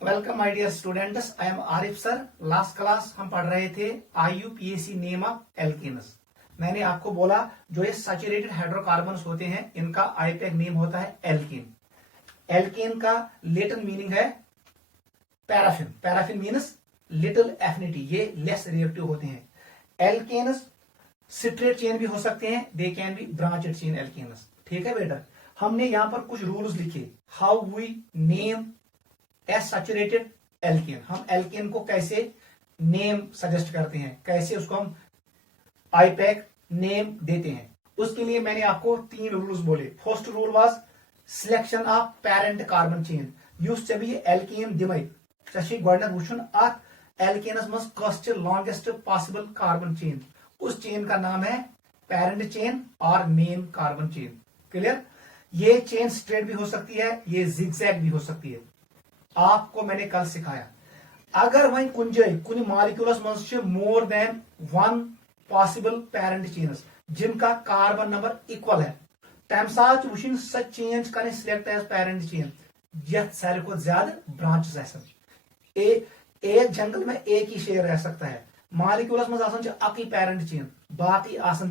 Welcome my dear students, I am Arif sir. Last class हम पढ़ रहे थे IUPAC नेम ऑफ एल्केन्स। मैंने आपको बोला जो ये सैचुरेटेड हाइड्रोकार्बन्स होते हैं इनका आईपैक नेम होता है एल्केन। एल्केन का लैटिन मीनिंग है paraffin. Paraffin means little affinity, ये लेस रिएक्टिव होते हैं। एल्केन्स स्ट्रेट चेन भी हो सकते हैं, they can be branched chain alkanes. ठीक है बेटा, हमने यहां पर कुछ रूल्स लिखे। How we name as saturated alkane, हम एल्केन को कैसे नेम सजेस्ट करते हैं, कैसे उसको हम आईपैक नेम देते हैं। उसके लिए मैंने आपको 3 रूल्स बोले। First rule was selection of parent carbon chain. Use भी एल्केन दिमाई गोडन वुचन एल्केनस मज कस लॉन्गेस्ट पॉसिबल कार्बन चेन। उस चेन का नाम है पेरेंट चेन और मेन कार्बन चेन। क्लियर? ये चेन स्ट्रेट भी हो सकती है, ये जिगजैग भी हो सकती है। आपको मैंने कल सिखाया अगर वही कुन जाए कुन मॉलिक्यूलस मज मोर देन 1 पॉसिबल पेरेंट चेन्स जिनका कार्बन नंबर इक्वल है, तम सात वुचिन सच चेन कर सिलेक्ट एज पेरेंट चेन यथ सारे को ज्यादा ब्रांचेस आसन। एक जंगल में एक ही शेर रह सकता है। मॉलिक्यूलस मज आसन अकी पेरेंट चेन, बाकी आसन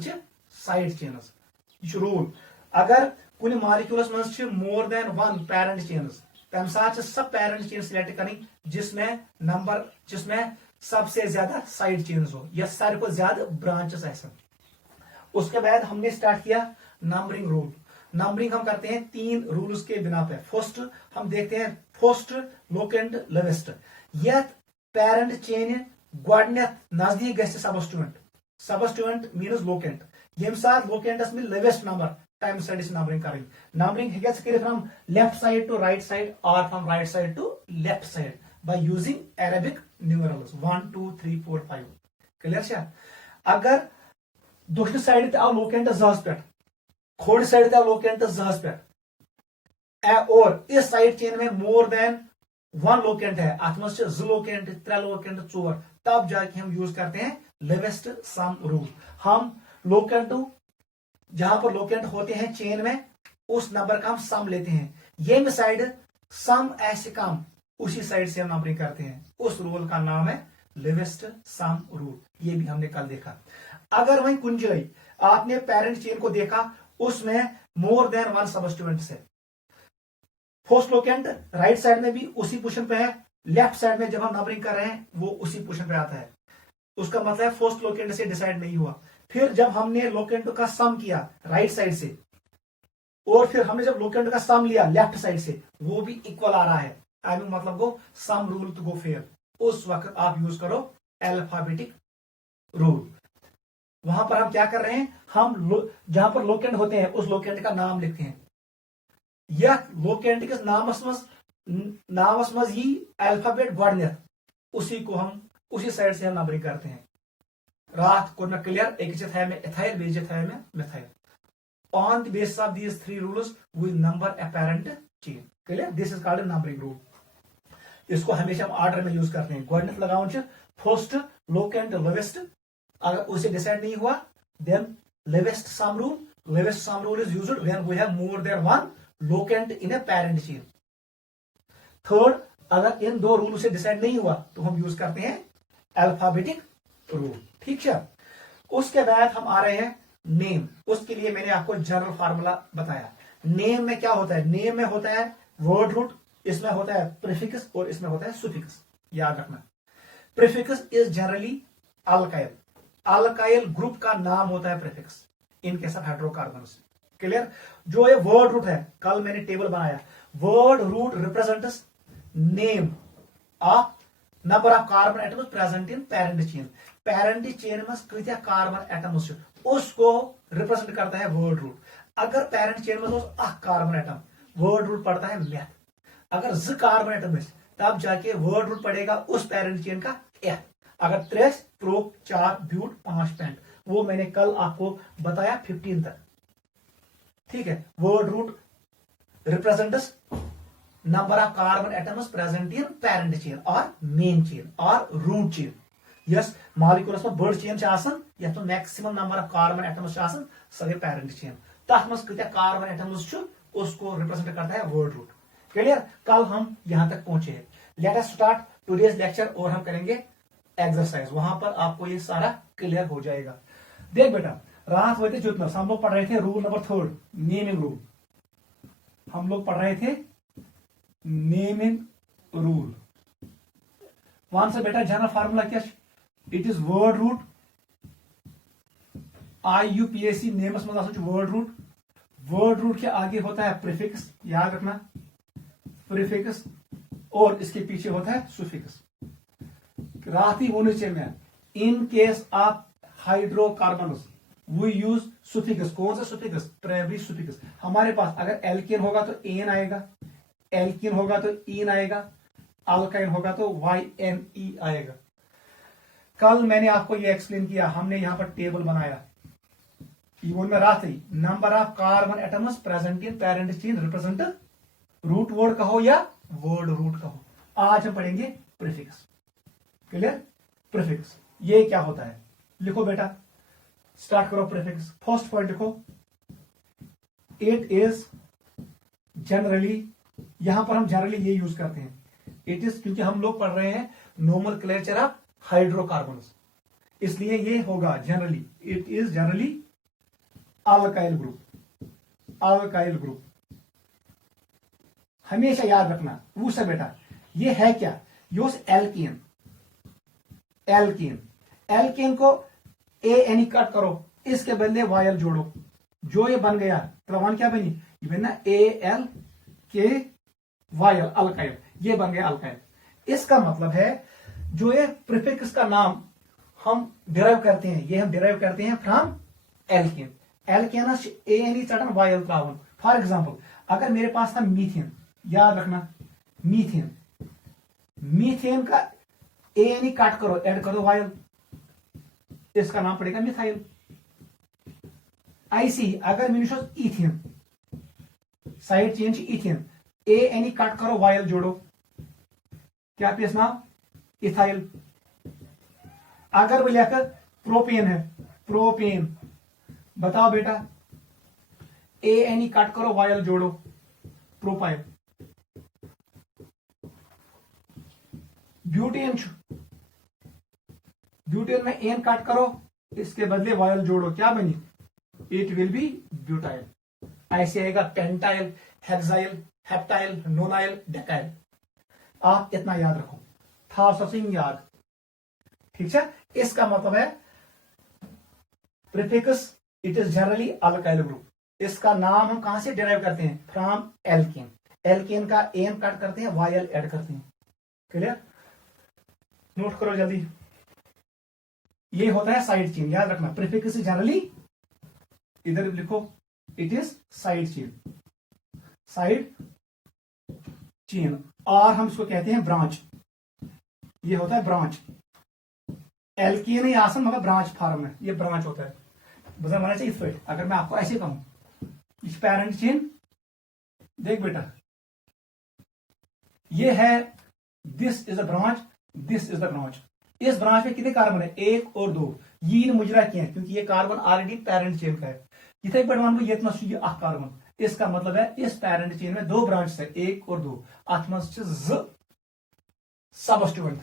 साइड चेन्स। यह रूल अगर कुन मॉलिक्यूलस मज मोर देन 1 पेरेंट चेन्स तम साथ सब पेरेंट चेन सिलेक्ट करनी जिसमें सबसे ज्यादा साइड चेन्स हो या सारे को ज्यादा ब्रांचेस ऐसा। उसके बाद हमने स्टार्ट किया नंबरिंग रूल। नंबरिंग हम करते हैं 3 रूल्स के बिना पे। फर्स्ट हम देखते हैं फर्स्ट लोकेंट लेवेस्ट। यह पेरेंट चेन गोडनेथ नजदीक गए सबस्टिट्यूएंट। सबस्टिट्यूएंट मीन्स लोकेंट। यम साथ लोकेंटस में लेवेस्ट नंबर टाइम साइड से नंबरिंग करें। नंबरिंग है from left side to right side और from right side to left side by using Arabic numerals 1 2 3 4 5। Clear छा? अगर दुश्मन साइड आव लोकेंट जहस पे, खोड़ साइड आव लोकेंट जहस पे और इस साइड चेन में मोर देन 1 लोकेंट है, अत मज 2 लोकेंट 3 लोकेंट 4, तब जाके हम यूज करते हैं लेवेस्ट सम रूल। हम लोकेंट जहां पर लोकेंट होते हैं चेन में उस नंबर का हम सम लेते हैं। ये साइड सम ऐसे कम उसी साइड से हम नंबरिंग करते हैं। उस रूल का नाम है लेवेस्ट सम रूल। ये भी हमने कल देखा। अगर वही कुंजई आपने पेरेंट चेन को देखा उसमें मोर देन 1 सबस्टिट्यूएंट है। फर्स्ट लोकेंट राइट साइड में भी उसी पोजीशन पे है, लेफ्ट साइड में जब हम नंबरिंग कर रहे हैं वो उसी पोजीशन पे आता है। उसका मतलब फर्स्ट लोकेंट से डिसाइड नहीं हुआ। फिर जब हमने लोकेंट का सम किया राइट साइड से और फिर हमने जब लोकेंट का सम लिया लेफ्ट साइड से वो भी इक्वल आ रहा है, आई मीन मतलब वो some rule to go fair, उस वक्त आप यूज करो अल्फाबेटिक रूल। वहां पर हम क्या कर रहे हैं, हम जहां पर लोकेंट होते हैं उस लोकेंट का नाम लिखते हैं। यह लोकेंट के नामस मज ही अल्फाबेट गोडनेथ उसी को हम उसी साइड से हम नंबरिंग करते हैं। रात को न क्लियर एक में एथाइल बेज में methyl. On the basis of these 3 rules we number a parent chain. Clear? This is called numbering rule. इसको हमेशा हम ऑर्डर में यूज करते हैं। गोडनेथ लगाओ फर्स्ट लोकेंट लेवेस्ट, अगर उसे डिसाइड नहीं हुआ then lowest sum rule. Lowest sum rule is used when we have more than 1 locant in a parent chain. Third, अगर इन 2 रूल से डिसाइड नहीं हुआ तो हम यूज करते हैं अल्फाबेटिक रूल। ठीक है? उसके बाद हम आ रहे हैं नेम। उसके लिए मैंने आपको जनरल फार्मूला बताया। नेम में क्या होता है? नेम में होता है वर्ड रूट, इसमें होता है प्रीफिक्स और इसमें होता है सुफिक्स। याद रखना, prefix is generally alkyl. Alkyl group का नाम होता है prefix in case of hydrocarbons. Clear? जो ये वर्ड रूट है, कल मैंने टेबल बनाया, word root represents name of number of carbon atoms present in parent chain. Parent chain में कितना कार्बन एटम्स उसको रिप्रेजेंट करता है वर्ड रूट। अगर पेरेंट चेन में कार्बन एटम, वर्ड रूट पड़ता है मैथ। अगर 2 कार्बन एटम तब जाके वर्ड रूट पड़ेगा उस पेरेंट चेन का एफ। अगर 3 प्रोप 4 ब्यूट 5 पेंट, वो मैंने कल आपको बताया 15 तक। ठीक है? Word root represents number of carbon atoms present in parent chain और मेन चेन और रूट चेन। यस मॉलिक्यूलस में बड़ चेन यथ maximum number of carbon atoms सगे पेरेंट चेन। तथ मज कत कार्बन एटम्स उसको रिप्रेजेंट करता है वर्ड रूट। क्लियर? कल हम यहां तक पहुंचे हैं, late us start today's lecture और हम करेंगे एक्सरसाइज, वहां पर आपको ये सारा क्लियर हो जाएगा। देख बेटा, रात वही जुतनस हम लोग पढ़ रहे थे रूल नंबर 3 नेमिंग रूल। हम लोग पढ़ रहे थे नेमिंग रूल। वहां से बेटा जनरल फार्मूला क्या, it is word root IUPAC names में वर्ड रूट। वर्ड रूट के आगे होता है प्रीफिक्स, याद रखना प्रीफिक्स, और इसके पीछे होता है सुफिक्स। रात ही होने चाहिए in case of hydrocarbons we use suffix. कौन सा सुफिक्स? Primary suffix. हमारे पास अगर एल्केन होगा तो एन आएगा, एल्किन होगा तो इन आएगा, अल्काइन होगा तो YNE आएगा। कल मैंने आपको ये एक्सप्लेन किया, हमने यहां पर टेबल बनाया में रात ही number of carbon atoms present in parent chain represent root word कहो या वर्ड रूट कहो। आज हम पढ़ेंगे प्रीफिक्स। क्लियर? प्रीफिक्स ये क्या होता है, लिखो बेटा, स्टार्ट करो प्रीफिक्स। फर्स्ट पॉइंट लिखो, इट इज जनरली, यहां पर हम जनरली ये यूज करते हैं इट इज, क्योंकि हम लोग पढ़ रहे हैं नोमेनक्लेचर ऑफ हाइड्रोकार्बन्स, इसलिए ये होगा generally. It is generally alkyl group, alkyl group. हमेशा याद रखना वो सब बेटा, ये है क्या, योस एल्केन। एल्केन, एल्केन को ANE कट करो, इसके बदले वायल जोड़ो, जो ये बन गया प्रवान क्या बनी, ये बना ALKYL अल्काइल, ये बन गया अल्काइल। इसका मतलब है जो ये प्रीफिक्स का नाम हम डिराइव करते हैं, ये हम डिराइव करते हैं फ्रॉम एल्केन। एल्केनस ANE चटन वायल त्रावन। फॉर एग्जांपल अगर मेरे पास था मीथेन, याद रखना मीथेन, मीथेन का ANE काट करो, ऐड करो वायल, इसका नाम पड़ेगा मिथाइल। ऐसी अगर मैंने ethane, side change ethane, ANE काट करो वायल जोड़ो, क्या पेस नाम, इथाइल। अगर वो लेकर प्रोपेन है, प्रोपेन, बताओ बेटा, ANE काट करो वायल जोड़ो, प्रोपाइल। ब्यूटेन, ब्यूटेन में एन काट करो, इसके बदले वायल जोड़ो, क्या बनी, इट विल बी ब्यूटाइल। ऐसे आएगा pentyl, hexyl, heptyl, nonyl, decyl. आप इतना याद रखो, था ससिंग याद, ठीक है। इसका मतलब है prefix it is generally alkyl group. इसका नाम हम कहां से डिराइव करते हैं, फ्रॉम एल्केन। एल्केन का एन कट करते हैं, वायल ऐड करते हैं। क्लियर? नोट करो जल्दी, ये होता है साइड चेन, याद रखना प्रीफिक्स जनरली, इधर लिखो it is side chain, side chain, और हम इसको कहते हैं ब्रांच। ये होता है ब्रांच, एल्केन ही आसन मगर ब्रांच फॉर्म में, ये ब्रांच होता है। बजा माना चाहिए फिट। अगर मैं आपको ऐसे कहूं इस पेरेंट चेन, देख बेटा ये है, this is the branch, this is the branch. इस ब्रांच में कितने कार्बन है, 1 और 2। ये मुजरा किए हैं क्योंकि ये कार्बन ऑलरेडी पेरेंट चेन का है। इतने बड़वान ये कार्बन, इसका मतलब है इस पेरेंट चेन में 2 ब्रांच है, 1 और 2। अथम सबस्टिट्यूएंट,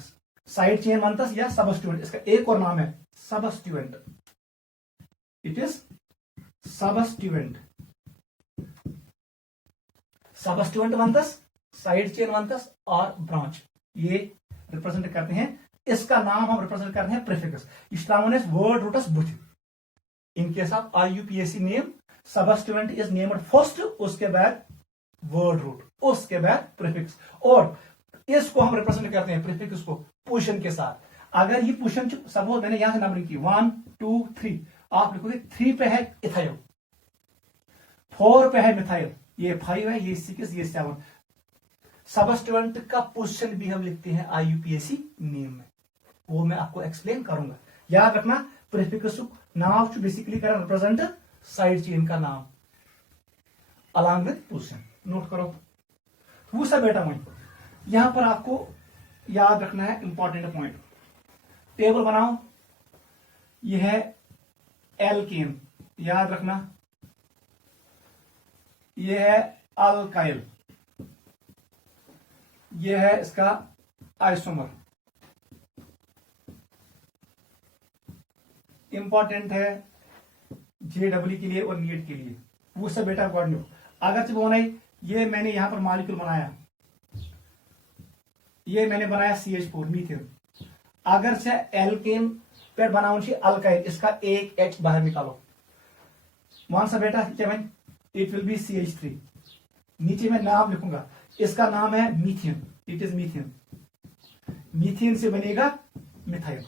साइड चेन मनतस या सबस्टिट्यूएंट, इसका एक और नाम है सबस्टिट्यूएंट। इट इज सबस्टिट्यूएंट, सबस्टिट्यूएंट मनतस, साइड चेन मनतस और ब्रांच, ये रिप्रेजेंट करते हैं। इसका नाम हम रिप्रेजेंट करते हैं प्रीफिक्स। इस्टामोनेस वर्ड रूटस बुथ। In case of IUPAC name, substituent is named first, उसके बाद वर्ड रूट, उसके बाद प्रीफिक्स। और इसको हम रिप्रेजेंट करते हैं प्रीफिक्स को पोजीशन के साथ। अगर ये पोजीशन सपोज मैंने यहां से नंबरिंग की 1 2 3, आप लिखोगे 3 पे है इथाइल, 4 पे है मिथाइल, ये 5 है, ये 6, ये 7। सबस्टिट्यूएंट का पोजीशन भी हम लिखते हैं IUPAC नेम में, वो मैं आपको एक्सप्लेन करूंगा। याद रखना प्रीफिक्स नाम बेसिकली कर रिप्रेजेंट साइड चेन का नाम अलॉन्ग विद पोजीशन। नोट करो वो सब बेटा। वहीं यहां पर आपको याद रखना है इंपॉर्टेंट पॉइंट। टेबल बनाओ, यह है एल्केन, याद रखना यह है अल्काइल, यह है इसका आइसोमर इंपॉर्टेंट है जेडब्ल्यू के लिए और नीट के लिए। वो सब बेटा गॉड अगर वो नहीं, ये मैंने यहां पर मॉलिक्यूल बनाया, ये मैंने बनाया CH4 मीथेन। अगर से एल्केन पे बनाऊं अल्काइल, इसका एक H बाहर निकालो, मान सा बेटा क्या बन, इट विल बी CH3। नीचे मैं नाम लिखूंगा, इसका नाम है methane, it is methane. Methane से बनेगा मिथाइल,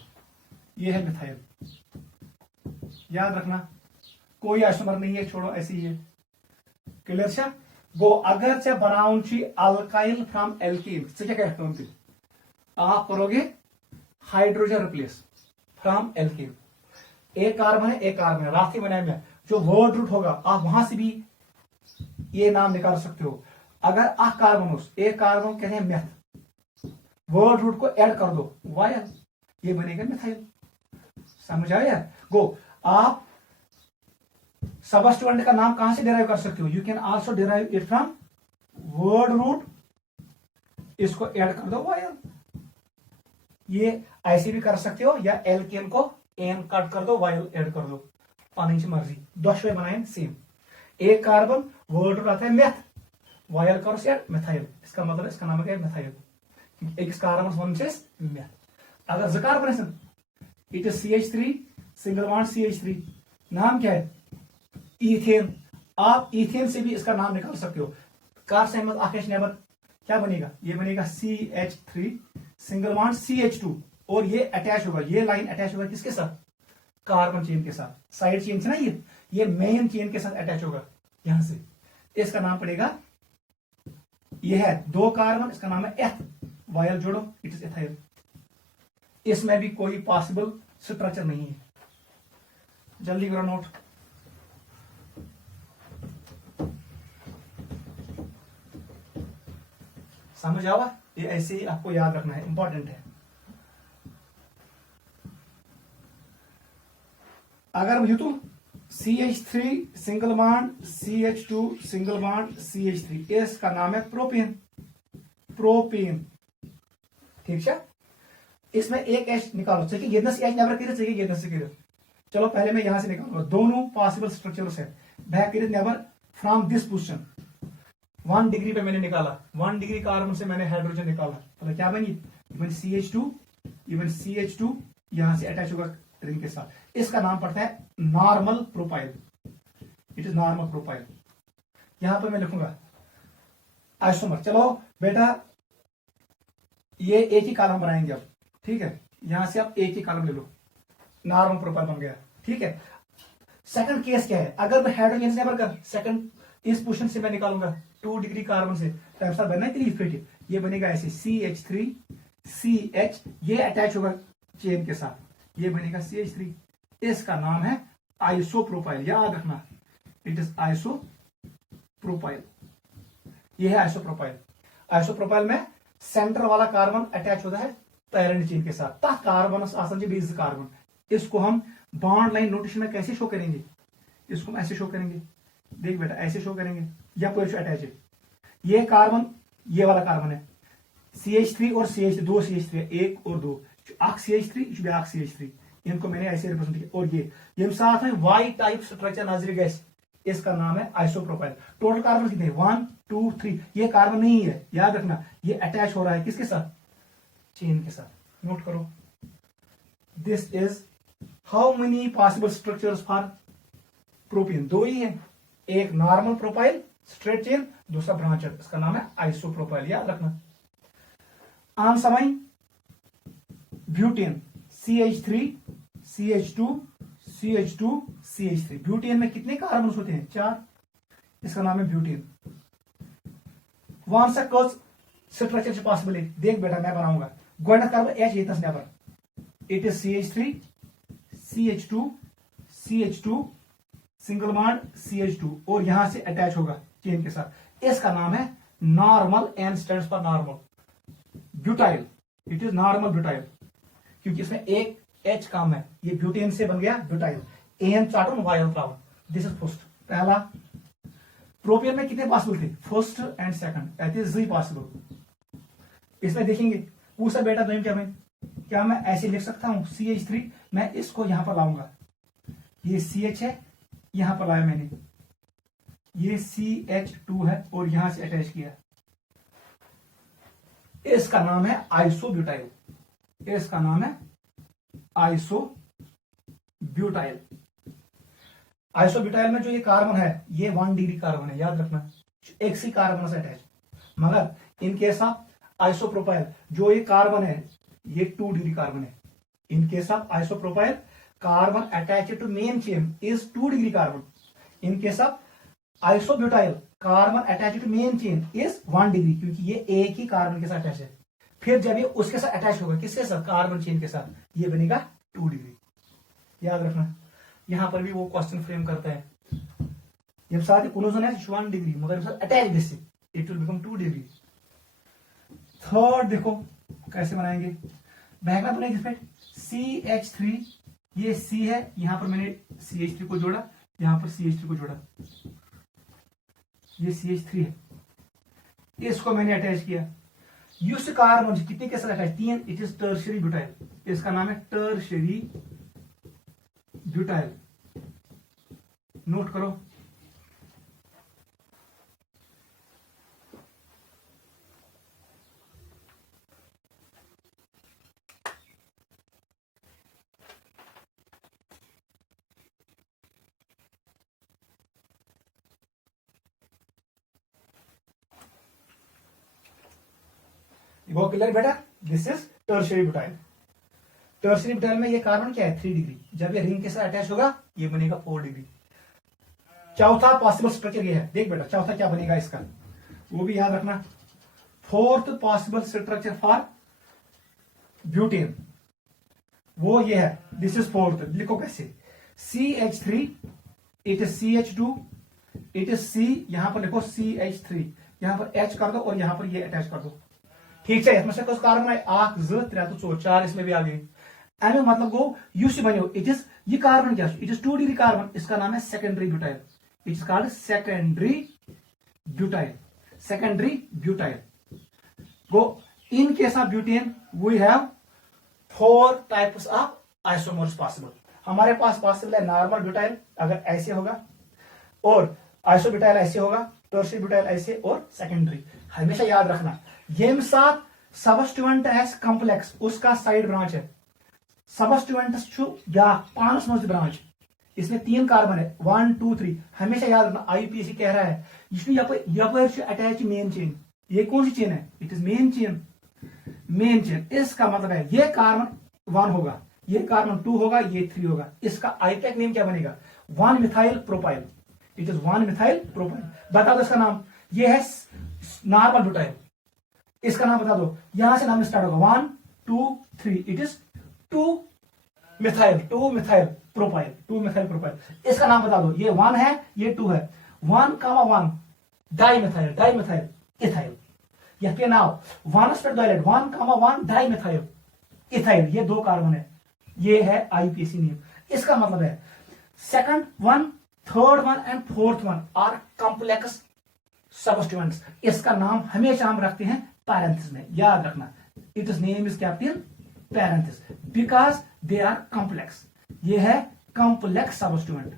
ये है मिथाइल। याद रखना कोई आइसोमर नहीं है, छोड़ो ऐसे ही है। क्लियर छा गो अगर से बनाउन अल्काइल फ्रॉम एल्कीन से क्या कहते आप करोगे हाइड्रोजन रिप्लेस फ्रॉम एल्कीन। एक कार्बन है, एक कार्बन है, रास्ते बनाए में जो वर्ड रूट होगा आप वहां से भी ये नाम निकाल सकते हो। अगर आ कार्बन एक कार्बन कहते हैं मेथ, वर्ड रूट को ऐड कर दो वायल, ये बनेगा मिथाइल। समझ आया गो आप सबस्टिट्यूएंट का नाम कहां से डिराइव कर सकते हो, you can also derive it from word root, इसको ऐड कर दो वायल। ये ऐसे भी कर सकते हो, या एल्केन को एन कट कर दो, वायल ऐड कर दो, पानी की मर्जी। दोशवे बनाए सेम, एक कार्बन वर्ड रूट आता है मेथ, वायल करो से मिथाइल, इसका मतलब इसका नाम क्या है मिथाइल। एक कार्बन वन से मेथ। अगर ज carbon it is CH3 single bond CH3, नाम क्या है इथेन। आप इथेन से भी इसका नाम निकाल सकते हो। कार सहमत आकेश नेबर क्या बनेगा, ये बनेगा CH3 सिंगल बॉन्ड CH2, और ये अटैच होगा, ये लाइन अटैच होगा किसके साथ, कार्बन चेन के साथ। साइड चेन से ना ये मेन चेन के साथ अटैच होगा यहां से, इसका नाम पड़ेगा, ये है दो कार्बन, इसका नाम है एथ, वायल जोड़ो इट इज एथाइल। इसमें भी कोई पॉसिबल स्ट्रक्चर नहीं है। जल्दी करो नोट। समझ आवा, ये ऐसे ही आपको याद रखना है, इंपॉर्टेंट है। अगर मुझे तो CH3 single bond CH2 single bond CH3, इसका नाम है प्रोपेन, प्रोपेन। ठीक है, इसमें एक H निकालो, चाहिए ये H नेवर करिए, चाहिए ये से करिए। चलो पहले मैं यहां से निकालूंगा, दोनों पॉसिबल स्ट्रक्चर्स है। बैक करिए never from this position, 1 degree पे मैंने निकाला, 1 डिग्री कार्बन से मैंने हाइड्रोजन निकाला, तो क्या बनी, इवन CH2 यहां से अटैच होगा रिंग के साथ। इसका नाम पड़ता है normal propyl, it is normal propyl. यहां पर मैं लिखूंगा आइसोमर। चलो बेटा ये एक ही कॉलम बनाएंगे अब, ठीक है, यहां से आप एक ही कॉलम ले लो, नॉर्मल प्रोपाइल बन गया। ठीक है, सेकंड केस क्या है, अगर मैं हाइड्रोजन से कर सेकंड इस पोजीशन से मैं निकालूंगा 2 डिग्री कार्बन से, तो बनना है ये बनेगा ऐसे CH3 CH, ये अटैच होगा चेन के साथ, ये बनेगा CH3। इसका नाम है आइसोप्रोपाइल, याद रखना इट इज आइसोप्रोपाइल। ये है आइसोप्रोपाइल। आइसोप्रोपाइल में सेंटर वाला कार्बन अटैच होता है पैरेंट चेन के साथ, कार्बन आसान बेस कार्बन। इसको हम बॉन्ड लाइन नोटेशन में कैसे शो करेंगे, इसको हम ऐसे शो करेंगे, देख बेटा ऐसे शो करेंगे, या कोई अटैच है, ये कार्बन ये वाला कार्बन है, CH3 और CH3 दो CH3 है, एक और दो, आख CH3 आख CH3, इनको मैंने ऐसे रिप्रेजेंट किया। और ये साथ में वाई टाइप स्ट्रक्चर नजर गैस, इसका नाम है आइसोप्रोपाइल। टोटल कार्बन कितने, 1 2 3, ये कार्बन नहीं है, याद रखना, ये अटैच हो रहा है किसके साथ, चेन के साथ। नोट करो, this is how many possible structures for propane, दो ही है, एक नॉर्मल प्रोपाइल स्ट्रेट चेन, दूसरा ब्रांचर, इसका नाम है आइसोप्रोपाइल, याद रखना। आम समय butane CH3 CH2 CH2 CH3, butane में कितने कार्बन होते हैं, 4, इसका नाम है ब्यूटेन। वन सा कौन स्ट्रक्चर से पॉसिबल है, देख बेटा मैं बनाऊंगा, गोल्डन कार्बन H ये neighbour, it is CH3 CH2 CH2 single bond CH2, और यहां से अटैच होगा चेन के साथ, इसका नाम है normal, N stands for normal, butyl, it is normal butyl, क्योंकि इसमें एक H कम है, ये ब्यूटेन से बन गया ब्यूटाइल। एन चार्टन वायल फ्लावर, दिस इज फर्स्ट, पहला। प्रोपेन में कितने पॉसिबल थे, first and second, it is possible. इसमें देखेंगे पूछा बेटा दोनों क्या बन, क्या मैं ऐसे लिख सकता हूं CH3, मैं इसको यहां पर लाऊंगा, ये CH है, यहां पर लाया मैंने, ये CH2 है और यहां से अटैच किया, इसका नाम है आइसोब्यूटाइल, इसका नाम है आइसोब्यूटाइल। आइसोब्यूटाइल में जो ये कार्बन है ये 1 डिग्री कार्बन है, याद रखना, एक सी कार्बन से अटैच। मगर इन केस ऑफ आइसोप्रोपाइल जो ये कार्बन है ये 2 डिग्री कार्बन है। In case of isopropyl carbon attach to main chain is 2 degree carbon. In case of isobutyl carbon attach to main chain is 1 degree, क्योंकि ये एक ही कार्बन के साथ अटैच है। फिर जब ये उसके साथ अटैच होगा, किसके साथ, कार्बन चेन के साथ, ये बनेगा 2 डिग्री, याद रखना। यहां पर भी वो क्वेश्चन फ्रेम करता है, जब साथ कोलोजन है 1 डिग्री मगर attach this it will become 2 degree. Third देखो कैसे बनाएंगे, बहना बनाएंगे फिर CH3, ये C है, यहां पर मैंने CH3 को जोड़ा, यहां पर CH3 को जोड़ा, ये CH3 है, इसको मैंने अटैच किया। युक्त कार्बन कितने के साथ attach, 3, it is tertiary butyl, इसका नाम है टर्शियरी ब्यूटाइल, नोट करो। वो क्लियर बेटा, this is tertiary butyl. Tertiary butyl में ये कार्बन क्या है 3 डिग्री, जब ये रिंग के साथ अटैच होगा ये बनेगा 4 डिग्री। चौथा पॉसिबल स्ट्रक्चर ये है, देख बेटा चौथा क्या बनेगा इसका, वो भी याद रखना। Fourth possible structure for butane वो ये है, दिस इज फोर्थ, लिखो कैसे, CH3, it is CH2, it is C, यहां पर लिखो CH3, यहां पर H कर दो और यहां पर ये अटैच कर दो, ठीक है। इसमें से कुछ कार्बन है 8 2 3 4 4, इसमें भी आ गए। एम मतलब गो यूसी बने, इट इज, ये कार्बन क्या, इट इज 2 डिग्री कार्बन, इसका नाम है secondary butyl, it is called secondary butyl, secondary butyl. Go in case of butane we have 4 types of isomers possible. हमारे पास पॉसिबल है नॉर्मल ब्यूटाइल, अगर ऐसे होगा, और आइसोब्यूटाइल ऐसे होगा, टर्शियरी ब्यूटाइल ऐसे, और सेकेंडरी। हमेशा याद रखना ये साथ सबस्टिट्यूएंट एस कॉम्प्लेक्स उसका साइड ब्रांच है, सबस्टिट्यूएंट या 5 मज ब्रांच, इसमें 3 कार्बन है 1 2 3, हमेशा याद रखना। IUPAC कह रहा है इसमें अटैच मेन चेन, ये कौन सी चेन है, it is main chain, main chain. इसका मतलब है ये कार्बन 1 होगा, ये कार्बन 2 होगा, ये 3 होगा, इसका आईपैक नेम क्या बनेगा, 1 methyl propyl, it is 1 methyl propyl. बता दो इसका नाम, ये है नॉर्मल ब्यूटाइल, इसका नाम बता दो, यहां से नाम स्टार्ट होगा 1 2 3, it is 2 methyl propyl, 2 methyl propyl. इसका नाम बता दो, ये 1 है, ये 2 है, 1,1 डाई मिथाइल इथाइल। यह के नाम 1,1 डाई मिथाइल इथाइल, ये 2 कार्बन है, ये है IUPAC नेम। इसका मतलब है second one, third one and fourth one are complex substituents. इसका नाम हमेशा हम रखते हैं पैरेंथेसिस में, याद रखना, it is name is capital parenthesis because they are complex. ये है कॉम्प्लेक्स सबस्टिट्यूएंट,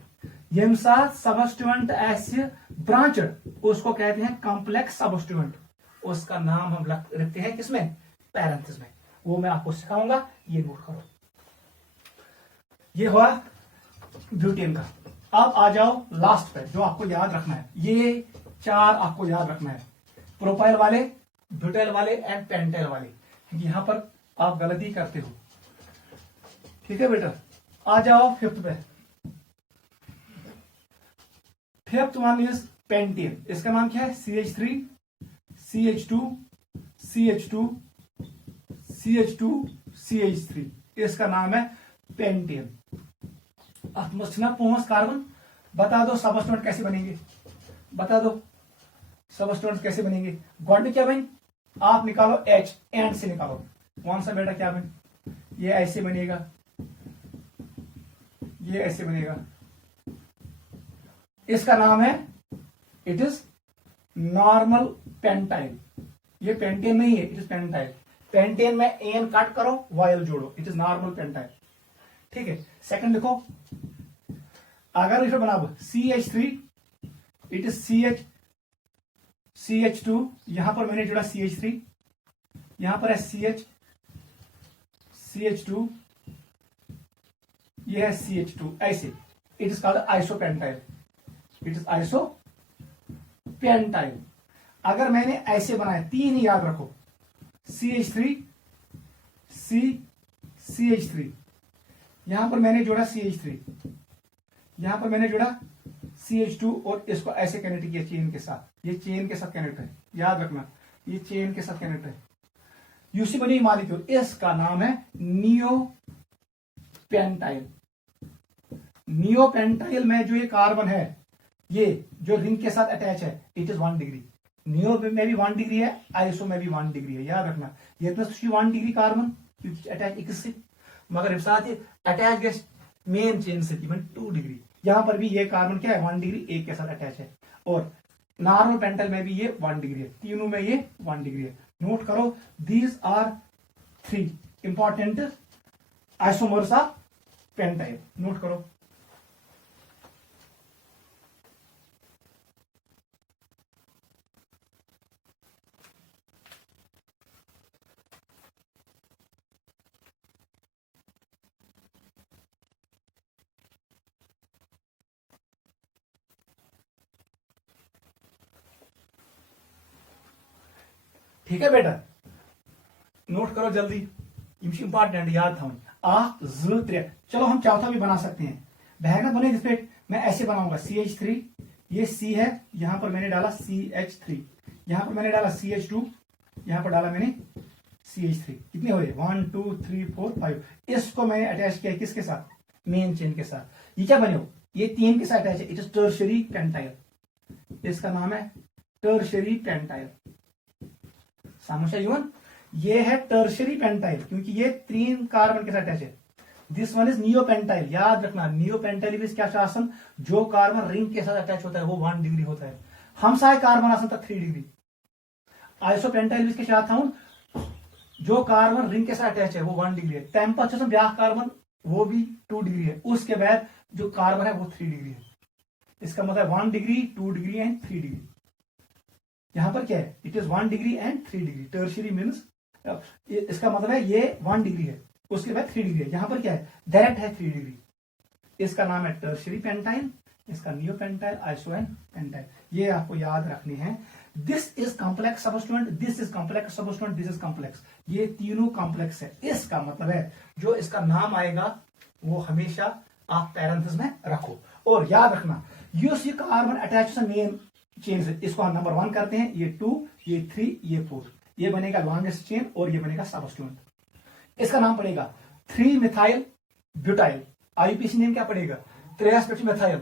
यम साथ सबस्टिट्यूएंट ऐसे ब्रांचड उसको कहते हैं कॉम्प्लेक्स सबस्टिट्यूएंट, उसका नाम हम रखते हैं किसमें, पैरेंथेसिस में। वो मैं आपको सिखाऊंगा, ये नोट करो। ये हुआ ब्यूटेन का। अब आ जाओ लास्ट पे जो आपको याद रखना है, ये 4 आपको याद रखना है, प्रोपाइल वाले, ब्यूटाइल वाले एंड पेंटाइल वाले। यहां पर आप गलती करते हो, ठीक है बेटा। आ जाओ 5th पे, 5th वन इज पेंटेन, इसका नाम क्या है, CH3 CH2 CH2 CH2 CH3, इसका नाम है पेंटेन। अब मुझे 5 कार्बन, बता दो सबस्टिट्यूएंट कैसे बनेंगे, बता दो सबस्टिट्यूएंट कैसे बनेंगे। गॉड में क्या बन, आप निकालो H, एंड से निकालो, कौन सा बेटा क्या बन, ये ऐसे बनेगा, ये ऐसे बनेगा, इसका नाम है, इट इज नॉर्मल पेंटाइल। ये पेंटेन नहीं है, इट इज पेंटाइल। पेंटेन में एन कट करो, वायल जोड़ो, इट इज नॉर्मल पेंटाइल। ठीक है, सेकंड लिखो, अगर इसे बनाओ CH3, इट इज CH2, यहां पर मैंने जोड़ा CH3, यहां पर है CH2, ये है CH2, ऐसे it is called isopentyl, it is isopentyl. अगर मैंने ऐसे बनाया, तीन ही याद रखो, CH3, CH3, यहां पर मैंने जोड़ा CH3, यहां पर मैंने जोड़ा CH2 और इसको ऐसे कनेक्ट किया चेन के साथ, ये चेन के साथ कनेक्ट है, याद रखना ये चेन के साथ कनेक्ट है, यूसी बनी मालिक, इसका नाम है नियोपेंटाइल। नियोपेंटाइल में जो ये कार्बन है, ये जो रिंग के साथ अटैच है, इट इज 1 डिग्री। नियो में भी 1 डिग्री है, आइसो में भी 1 डिग्री है, याद रखना ये 1 डिग्री कार्बन अटैच एक से, मगर साथ ही अटैच गए मेन चेन से 2 डिग्री। यहां पर भी ये कार्बन क्या है, 1 डिग्री एक के साथ अटैच है, और नॉर्मल पेंटाइल में भी ये 1 डिग्री है, तीनों में ये 1 डिग्री है। नोट करो, these are 3 important isomers of pentyl, note करो। ठीक है बेटा, नोट करो जल्दी, इंपॉर्टेंट याद था। चलो हम चौथा भी बना सकते हैं, बहना बने जिस पे मैं ऐसे बनाऊंगा, CH3, ये C है, यहां पर मैंने डाला CH3, यहां पर मैंने डाला CH2, यहां पर डाला मैंने CH3, कितने हुए 1 2 3 4 5। इसको मैंने अटैच किया किसके साथ, मेन चेन के साथ। ये क्या बने हो, ये 3 के साथ अटैच है, इट इज टर्शियरी पेंटाइल, इसका नाम है टर्शियरी पेंटाइल। समझा युवन, ये है टर्शियरी पेंटाइल क्योंकि ये 3 कार्बन के साथ अटैच है। दिस वन इज नियोपेंटाइल, याद रखना नियोपेंटाइल इज क्या आसन, जो कार्बन रिंग के साथ अटैच होता है वो 1 डिग्री होता है, हम सारे कार्बन आसन तक 3 डिग्री। आइसोपेंटाइल के साथ हूं, जो कार्बन रिंग के साथ अटैच है वो 1 डिग्री है, टेम्परेचर से ब्याह कार्बन वो भी 2 डिग्री है, उसके बाद जो कार्बन है वो 3 डिग्री है। इसका मतलब 1 डिग्री 2 डिग्री एंड 3 डिग्री। यहां पर क्या है, it is 1 degree and 3 degree, tertiary means इसका मतलब है ये 1 डिग्री है, उसके बाद 3 डिग्री है, यहां पर क्या है डायरेक्ट है 3 डिग्री। इसका नाम है टर्शियरी पेंटाइल, इसका नियोपेंटाइल, आइसो एंड पेंटाइल, ये आपको याद रखनी है। This is complex substituent, this is complex substituent, this is complex, ये तीनों कॉम्प्लेक्स है। इसका मतलब है जो इसका नाम आएगा वो हमेशा आप पैरेंथेसिस में रखो, और याद रखना UC carbon attach main chain से, इसको हम नंबर 1 करते हैं, ये 2, ये 3, ये 4, ये बनेगा लॉन्गेस्ट चेन और ये बनेगा सबस्टिट्यूएंट। इसका नाम पड़ेगा 3 मिथाइल ब्यूटाइल, आईपीसी नेम क्या पड़ेगा 3 मिथाइल,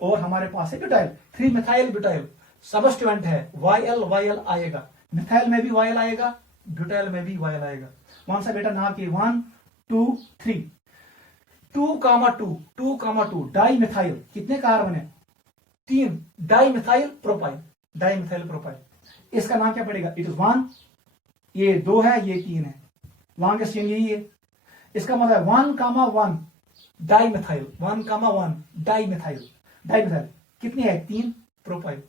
और हमारे पास है ब्यूटाइल, 3 मिथाइल ब्यूटाइल, सबस्टिट्यूएंट है YL आएगा, मिथाइल में भी YL आएगा, ब्यूटाइल में भी YL आएगा। कौन सा बेटा नाम की 1 2 3, 2,2 डाई मिथाइल, कितने कार्बन है 3, डाई मिथाइल प्रोपाइल, इसका नाम क्या पड़ेगा, इट इज 1, ये 2 है, ये 3 है, लॉन्गेस्ट चेन यही है। इसका मतलब 1,1 डाई मिथाइल, 1,1 डाई मिथाइल कितनी है 3 प्रोपाइल,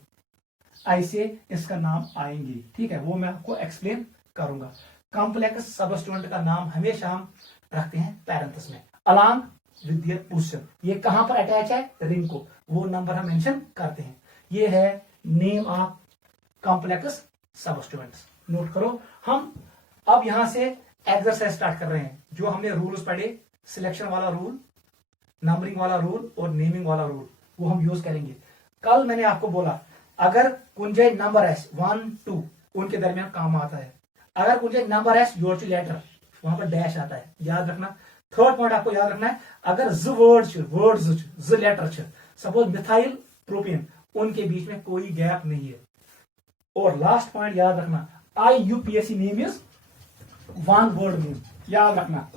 ऐसे इसका नाम आएंगे। ठीक है, वो मैं आपको एक्सप्लेन करूंगा। कॉम्प्लेक्स सबस्टिट्यूएंट का नाम हमेशा हम रखते हैं पैरेंथेसिस में, अलॉन्ग विद देयर पोजीशन, ये कहां पर अटैच है रिंग को, वो नंबर हम मेंशन करते हैं। ये है नेम ऑफ कॉम्प्लेक्स सबस्टिट्यूएंट्स, नोट करो। हम अब यहां से एक्सरसाइज स्टार्ट कर रहे हैं, जो हमने रूल्स पढ़े, सिलेक्शन वाला रूल, नंबरिंग वाला रूल और नेमिंग वाला रूल, वो हम यूज करेंगे। कल मैंने आपको बोला अगर कुंजय नंबर है 1 2 उनके दरमियान काम आता है, अगर कुंजय नंबर है योर टू लेटर वहां पर डैश आता है, याद रखना। थर्ड पॉइंट आपको याद रखना है, अगर ज लेटर सपोज मिथाइल प्रोपेन, उनके बीच में कोई गैप नहीं है। और लास्ट पॉइंट याद रखना, IUPAC name is 1 word name, याद रखना,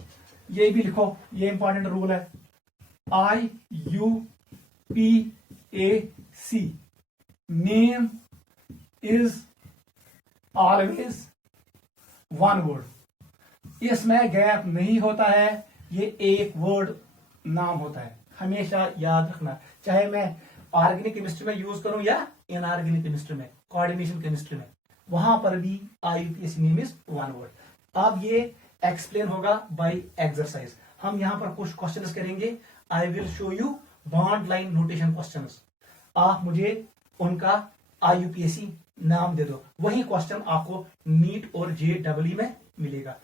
ये भी लिखो, ये इंपॉर्टेंट रूल है। IUPAC name is always 1 word, इसमें गैप नहीं होता है, ये एक वर्ड नाम होता है, हमेशा याद रखना। चाहे मैं ऑर्गेनिक केमिस्ट्री में यूज करूं या इनऑर्गेनिक केमिस्ट्री में, कोऑर्डिनेशन केमिस्ट्री में, वहां पर भी IUPAC name is one word. अब ये एक्सप्लेन होगा बाय एक्सरसाइज। हम यहां पर कुछ क्वेश्चंस करेंगे। I will show you bond line notation questions. आप मुझे उनका IUPAC नाम दे दो, वही क्वेश्चन आपको नीट और JEE में मिलेगा।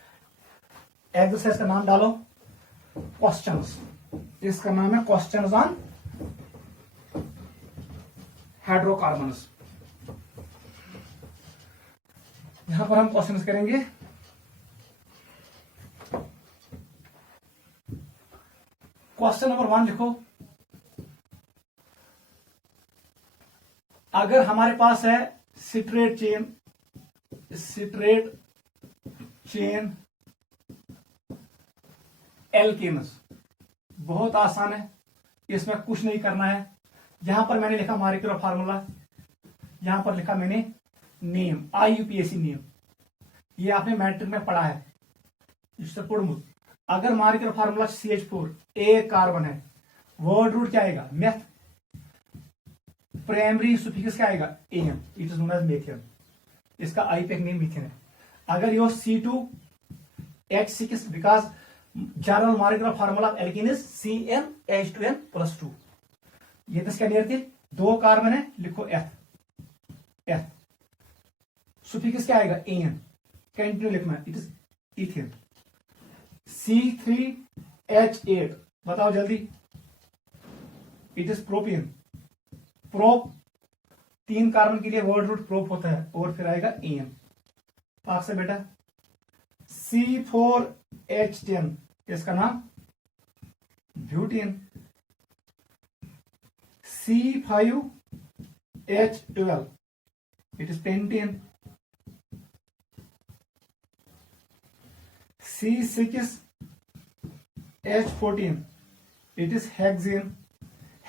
एक्सरसाइज का नाम डालो क्वेश्चंस, इसका नाम है क्वेश्चंस ऑन हाइड्रोकार्बन्स। यहां पर हम क्वेश्चंस करेंगे। क्वेश्चन नंबर 1 लिखो। अगर हमारे पास है स्ट्रेट चेन एल्केन्स, बहुत आसान है, इसमें कुछ नहीं करना है। यहां पर मैंने लिखा मॉलिक्यूलर फार्मूला, यहां पर लिखा मैंने नेम, IUPAC नेम, ये आपने मैट्रिक में पढ़ा है। अगर मॉलिक्यूलर फार्मूला CH4, एक कार्बन है, वर्ड रूट क्या आएगा, मेथ, प्राइमरी सुफिक्स क्या आएगा, AM, it is known as methane, इसका IUPAC नेम मीथेन है। अगर यो C2H6, because general molecular formula of alkene is CnH2n+2, ये तो क्या नियर थी, 2 कार्बन है, लिखो F, सुफिक्स क्या आएगा, AN, कंटिन्यू लिखना, इट इज इथेन। C3H8, बताओ जल्दी, it is propane, prop, 3 carbon के लिए वर्ड रूट प्रोप होता है, और फिर आएगा AN। पाक से बेटा C4H10, इसका नाम butane. C5H12, it is pentane. C6H14, it is hexane.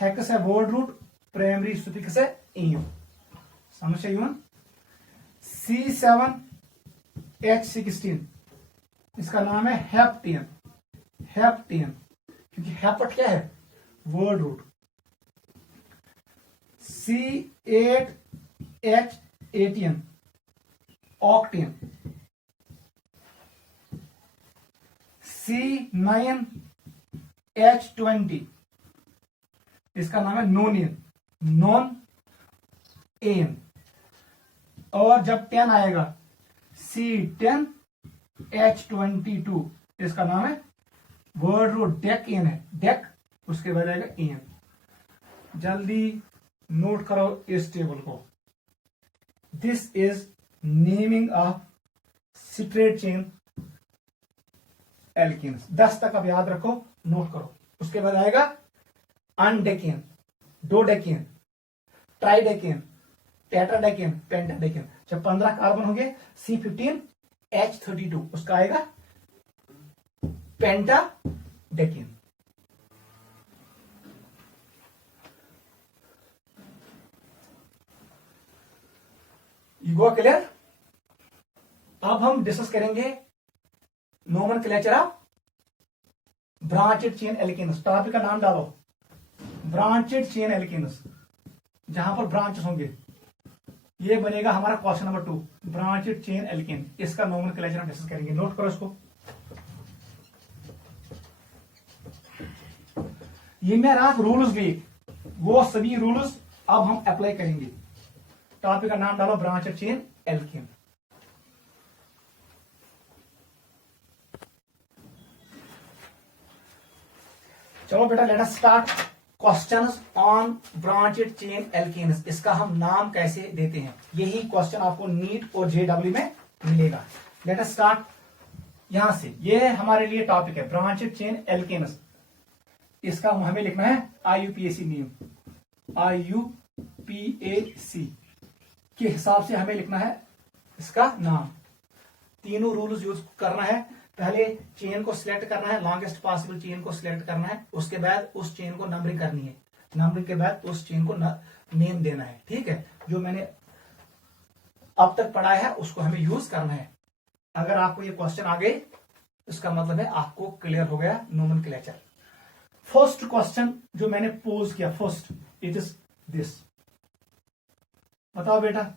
Hex है वर्ड रूट, प्राइमरी सुफिक्स है एम, समझ आई। C7H16, इसका नाम है हेप्टेन, क्योंकि हेपट क्या है, word root. C8H18, octane. C9H20, इसका नाम है नोनियन, नॉन एन। और जब 10 आएगा, C10H22, इसका नाम है वर्ड रूट डेक एन है, डेक, उसके बाद आएगा एन। जल्दी नोट करो इस टेबल को। This is naming of straight chain alkenes. 10 तक अब याद रखो, नोट करो। उसके बाद आएगा अनडेकेन, डोडेकेन, ट्राइडेकेन, टेट्राडेकेन, पेंटाडेकेन। जब 15 कार्बन होंगे, C15H32, उसका आएगा पेंटाडेकेन। You go clear? अब हम डिस्कस करेंगे nomenclature of branched chain alkanes. Topic का नाम डालो ब्रांचेड चेन एल्केन्स, जहां पर ब्रांचेस होंगे। ये बनेगा हमारा question number 2, branched chain alkane. इसका नोमेनक्लेचर हम डिस्कस करेंगे, नोट करो इसको। ये मैं रात रूल्स भी, वो सभी रूल्स अब हम अप्लाई करेंगे। टॉपिक का नाम डालो ब्रांचेड चेन एल्केन। चलो बेटा, let us start questions on branched chain alkanes. इसका हम नाम कैसे देते हैं, यही क्वेश्चन आपको नीट और JEE में मिलेगा। लेट अस स्टार्ट यहां से। ये हमारे लिए टॉपिक है ब्रांचेड चेन एल्केन्स। इसका हमें लिखना है IUPAC नेम, IUPAC के हिसाब से हमें लिखना है इसका नाम। तीनों रूल्स यूज करना है। पहले चेन को सिलेक्ट करना है, लॉन्गेस्ट पॉसिबल चेन को सिलेक्ट करना है। उसके बाद उस चेन को नंबरिंग करनी है, नंबरिंग के बाद उस चेन को नेम देना है। ठीक है, जो मैंने अब तक पढ़ा है उसको हमें यूज करना है। अगर आपको ये क्वेश्चन आ गए इसका मतलब है आपको क्लियर हो गया नोमेनक्लेचर। फर्स्ट क्वेश्चन जो मैंने पोज किया, फर्स्ट इट इज दिस। बताओ बेटा,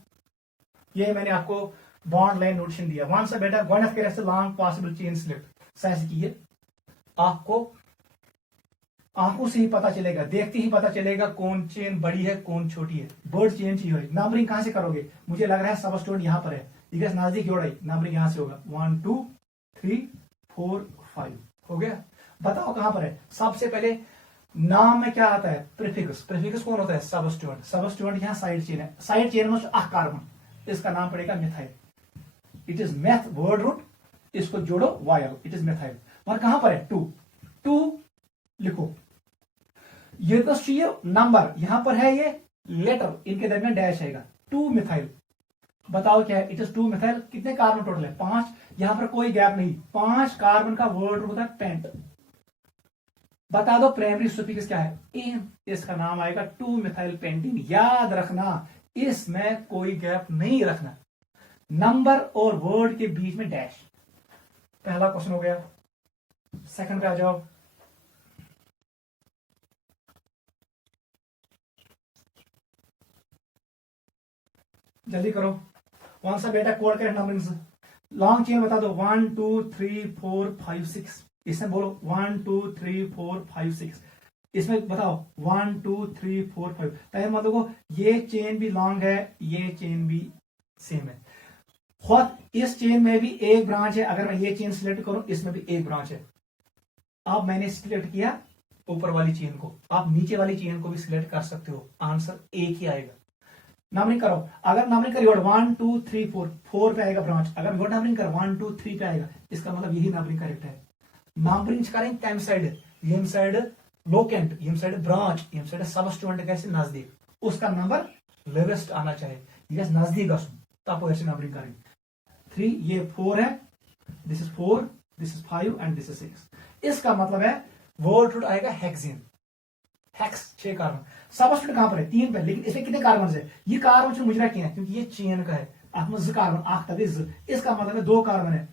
ये मैंने आपको बॉन्ड लाइन नोटेशन दिया। वन सा बेटा गोडनेथ करे से लॉन्ग पॉसिबल चेन स्लिप सैस की आपको आंखों से ही पता चलेगा, देखते ही पता चलेगा कौन चेन बड़ी है कौन छोटी है। बर्ड चेन चाहिए हो, नंबरिंग कहां से करोगे? मुझे लग रहा है सब स्टूडेंट यहां पर है, ठीक है, नजदीक जोड़ा नंबरिंग यहां से होगा 1 2 3 4 5 हो गया। बताओ कहां पर है? सबसे पहले नाम में क्या आता है? प्रीफिक्स। प्रीफिक्स कौन होता है? सब स्टूडेंट। सब स्टूडेंट यहाँ साइड चेन है, साइड चेन में कार्बन, इसका नाम पड़ेगा methyl. It is meth word root, इसको जोड़ो वायल, इट इज मिथाइल। और कहां पर है? 2 2 लिखो। ये तो चाहिए नंबर, यहां पर है ये लेटर, इनके दरमियान डैश आएगा। 2 मिथाइल। बताओ क्या है? It is 2 methyl. कितने कार्बन टोटल है? 5। यहां पर कोई गैप नहीं, 5 कार्बन का वर्ड होता है पेंट। बता दो प्राइमरी सुफिक्स क्या है? इन। इसका नाम आएगा 2 मिथाइल पेंटीन। याद रखना, इसमें कोई गैप नहीं रखना, नंबर और वर्ड के बीच में डैश। पहला क्वेश्चन हो गया। सेकंड पे आ जाओ। जल्दी करो। कौन सा बेटा कोड करें नंबरिंग? लॉन्ग चेन बता दो। 1 2 3 4 5 6। इसमें बोलो 1 2 3 4 5 6। इसमें बताओ 1 2 3 4 5। पहले मतलब को ये चेन भी लॉन्ग है, ये चेन भी सेम है। खुद इस चेन में भी एक ब्रांच है, अगर मैं ये चेन सिलेक्ट करूं इसमें भी एक ब्रांच है। अब मैंने सिलेक्ट किया ऊपर वाली चेन को, आप नीचे वाली चेन को भी सिलेक्ट कर सकते हो, आंसर एक ही आएगा। नंबरिंग करो। अगर नंबरिंग करिए 1 2 3 4 4 पे आएगा ब्रांच। अगर विदाउट नंबरिंग कर 1 2 3 पे आएगा, इसका मतलब यही नंबरिंग करेक्ट है। नंबरिंग करें तम साइड, यम साइड लोकेंट, यम साइड ब्रांच, यम साइड सब स्टूडेंट कैसे नजदीक, उसका नंबर लोवेस्ट आना चाहिए, ये नजदीक तब ऐसे नंबरिंग करें। 3 ये 4 है, this is 4, this is 5 and this is 6। इसका मतलब है वर्ड रूट आएगा हेक्सेन। Hex 6 carbon. सबस्टिट्यूट कहां पर है? 3 पे, लेकिन इसमें कितने कार्बन है? ये कार्बन से मुजरा किया है क्योंकि ये चेन का है, आत्म ज कार्बन आख तक ज, इसका मतलब है 2 कार्बन है।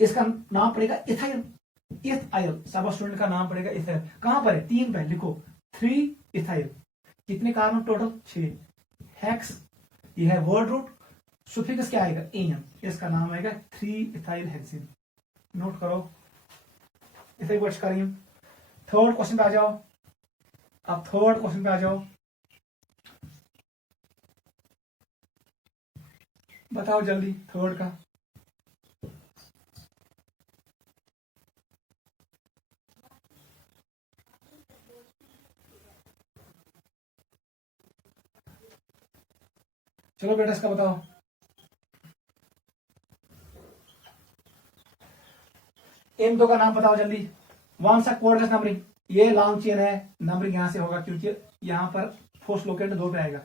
इसका नाम पड़ेगा इथाइल। इथाइल सबस्टिट्यूट का नाम पड़ेगा इथाइल। कहां पर है? 3 पे, लिखो 3 इथाइल। कितने कार्बन टोटल? 6। हेक्स ये है वर्ड रूट, सुफिक्स क्या आएगा? एन, इसका नाम आएगा 3 इथाइल हेक्सेन। नोट करो। इसे वर्ड्स करिए। थर्ड क्वेश्चन पे आ जाओ। अब थर्ड क्वेश्चन पे आ जाओ। बताओ जल्दी थर्ड का। चलो बेटा इसका बताओ। इन दो का नाम बताओ जल्दी। वन सा कोड नंबरिंग, ये लॉन्ग चेन है, नंबरिंग यहां से होगा क्योंकि यहां पर फोर्स लोकेट 2 पे आएगा।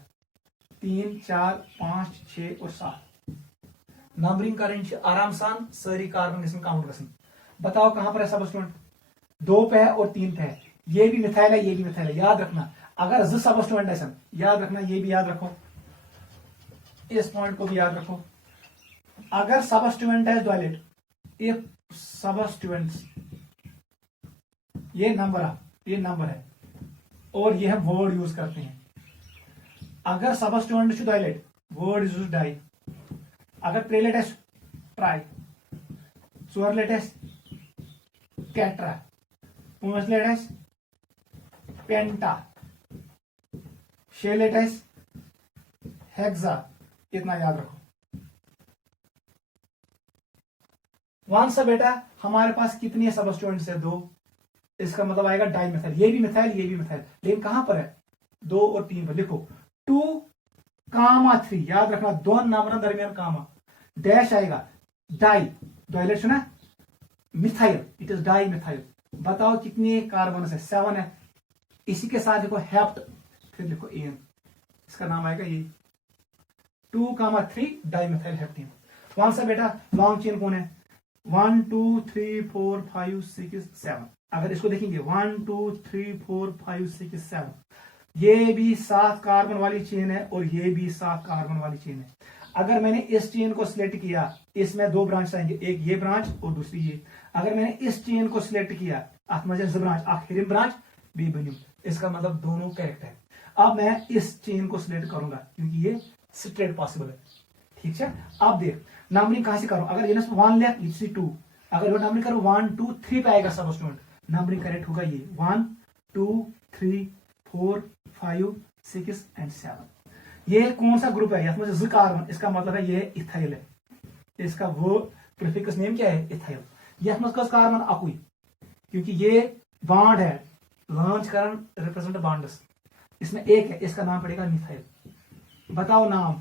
3 4 5 6 और 7। नंबरिंग करें आराम सान, सारी कार्बन इसमें काउंट कर। बताओ कहां पर है सब स्टूडेंट? 2 पे है और 3 पे है। ये भी मिथाइल है, ये भी मिथाइल है। याद रखना, अगर ज सब स्टूडेंट है सन, याद रखना, ये भी याद रखो, इस पॉइंट को भी याद रखो। अगर सब स्टूडेंट है टॉयलेट, इफ सब स्टूडेंट्स, ये नंबर है और ये हम वर्ड यूज करते हैं। अगर सब student toilet, word use di. अगर ट्रेलेट है ट्राई, चोरलेट है कैट्रा, पूंछलेट है पेंटा, शेलेट है हेक्सा। इतना याद रखो। वन सा बेटा हमारे पास कितनी सब स्टूडेंट्स है? 2। इसका मतलब आएगा डाई मिथाइल। ये भी मिथाइल, ये भी मिथाइल, लेकिन कहां पर है? 2 और 3 पर। लिखो 2 कामा 3। याद रखना, 2 नंबर दरमियान कामा, डैश आएगा डाई, डॉयलेट सुना, methyl, it is di methyl. बताओ कितनी कार्बन है? 7 है। इसी के साथ लिखो हेप्ट, फिर लिखो एन, इसका नाम आएगा ये 2,3 डाई मिथाइल हेप्टेन। कौन सा बेटा लॉन्ग चेन कौन है? 1 2 3 4 5 6 7। अगर इसको देखेंगे 1 2 3 4 5 6 7, ये भी 7 कार्बन वाली चेन है और ये भी 7 कार्बन वाली चेन है। अगर मैंने इस चेन को सिलेक्ट किया, इसमें दो ब्रांच आएंगे, एक ये ब्रांच और दूसरी ये। अगर मैंने इस चेन को सिलेक्ट किया, अत मजे ब्रांच अख हिरिम ब्रांच बी बनियो, इसका मतलब दोनों करेक्ट है। अब मैं इस चेन को सिलेक्ट करूंगा क्योंकि ये स्ट्रेट पॉसिबल है। ठीक है, अब देख नंबरिंग कहां से करूं, अगर ये 1 ले इसी 2, अगर वो नंबरिंग करूं 1 2 3 पे आएगा सब स्टूडेंट, नंबरिंग करेक्ट होगा ये 1 2 3 4 5 6 एंड 7। ये कौन सा ग्रुप है, इसमें ज कार्बन, इसका मतलब है ये इथाइल है, इसका वो प्रीफिक्स नेम क्या है, इथाइल। यह कार्बन अकुई, क्योंकि ये बॉन्ड है, लॉन्च करन रिप्रेजेंट बॉन्ड्स, इसमें एक है, इसका नाम पड़ेगा मिथाइल। बताओ नाम,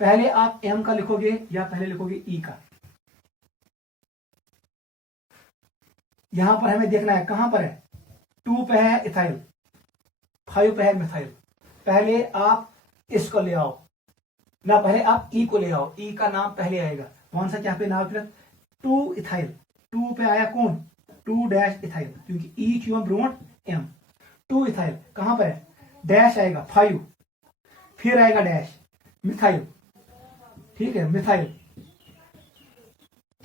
पहले आप एम का लिखोगे या पहले लिखोगे ई का। यहां पर हमें देखना है कहां पर है, 2 पे है इथाइल, 5 पे है मिथाइल। पहले आप इसको ले आओ ना, पहले आप ई को ले आओ, ई का नाम पहले आएगा। कौन सा क्या पे नाम फिर 2 इथाइल, 2 पे आया कौन 2 डैश इथाइल, क्योंकि ई क्यों ब्रोट एम, 2 इथाइल कहां पर है, डैश आएगा 5, फिर आएगा डैश मिथाइल। ठीक है, मिथाइल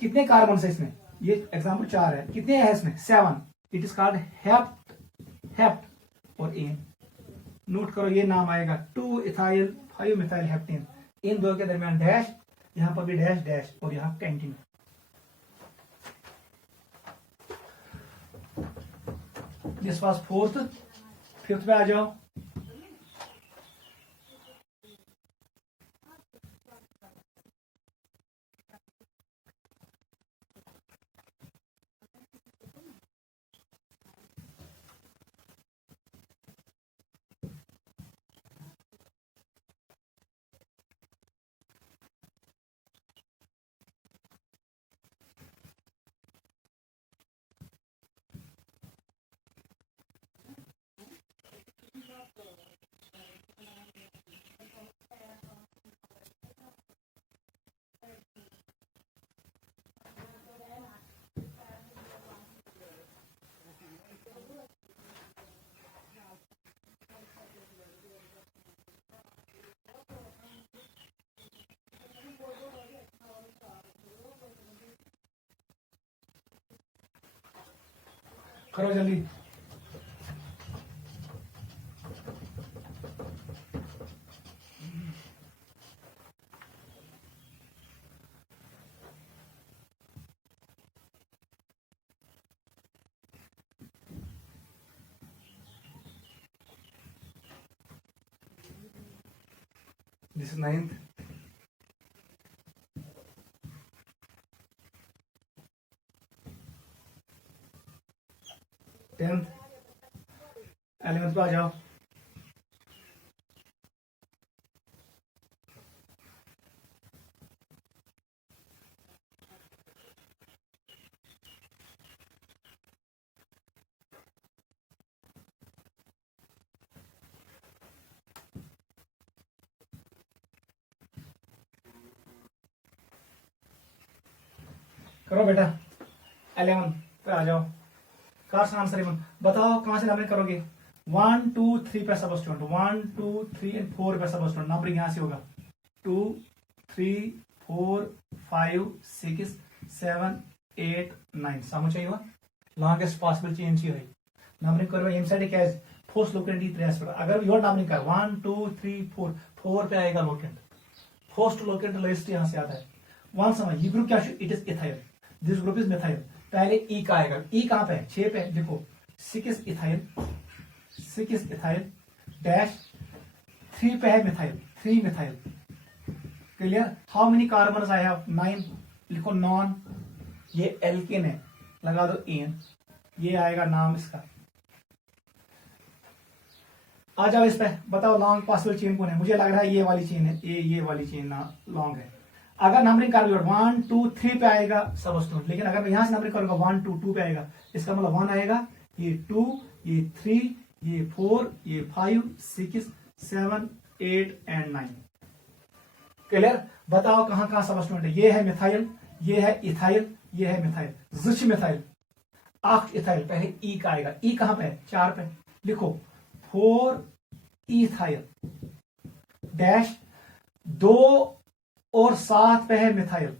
कितने कार्बन है इसमें, ये एग्जांपल 4 है, कितने है इसमें 7, it is called hept, hept और एन। नोट करो ये नाम आएगा 2 इथाइल 5 मिथाइल हेप्टेन, इन दो के दरमियान डैश, यहां पर भी डैश डैश और यहां continue. This was fourth, fifth पे आ जाओ। करो जल्दी। This is 9th. Tenth, 11th पे आ जाओ। करो बेटा, 11 पे आ जाओ। कार आंसर बताओ कहां से नंबरिंग करोगे, 1 2 3 पे सब स्टूडेंट, 1 2 3 एंड 4 पे सब स्टूडेंट, नंबरिंग यहां से होगा 2 3 4 5 6 7 8 9, समझ चाहिए हुआ लॉन्गेस्ट पॉसिबल चेन चाहिए है नंबरिंग करो एम साइड क्या है फोर्थ लोकेंट डी ट्रेस पर। अगर योर नंबरिंग कर 1 2 3 4 4 पे आएगा लोकेंट, फर्स्ट लोकेंट लिस्ट यहां से आता है। वन समझ ये ग्रुप क्या, it is ethyl, this group is methyl. पहले ई का आएगा, ई कहां पे है 6 पे, देखो 6 इथाइल, 6 इथाइल डैश 3 पे है methyl, 3 methyl. Clear, how many carbon I have 9, लिखो नॉन, ये एल्केन है लगा दो एन, ये आएगा नाम इसका। आ जाओ इस पे, बताओ लॉन्ग पॉसिबल चेन कौन है, मुझे लग रहा है ये वाली चेन है, ये वाली चेन ना लॉन्ग है। अगर नंबरिंग कर लो 1 2 3 पे आएगा सब स्टूडेंट, लेकिन अगर मैं यहां से नंबरिंग करूंगा 1 2 2 पे आएगा, इसका मतलब 1 आएगा, ये 2, ये 3, ये 4, ये 5 6 7 8 एंड 9। क्लियर, बताओ कहां कहां सब स्टूडेंट है, ये है मिथाइल, ये है इथाइल, ये है मिथाइल, जिच मिथाइल, आठ इथाइल। पहले ई का आएगा, ई कहां पे है 4 पे, लिखो 4 इथाइल डैश 2 और साथ पे है मिथाइल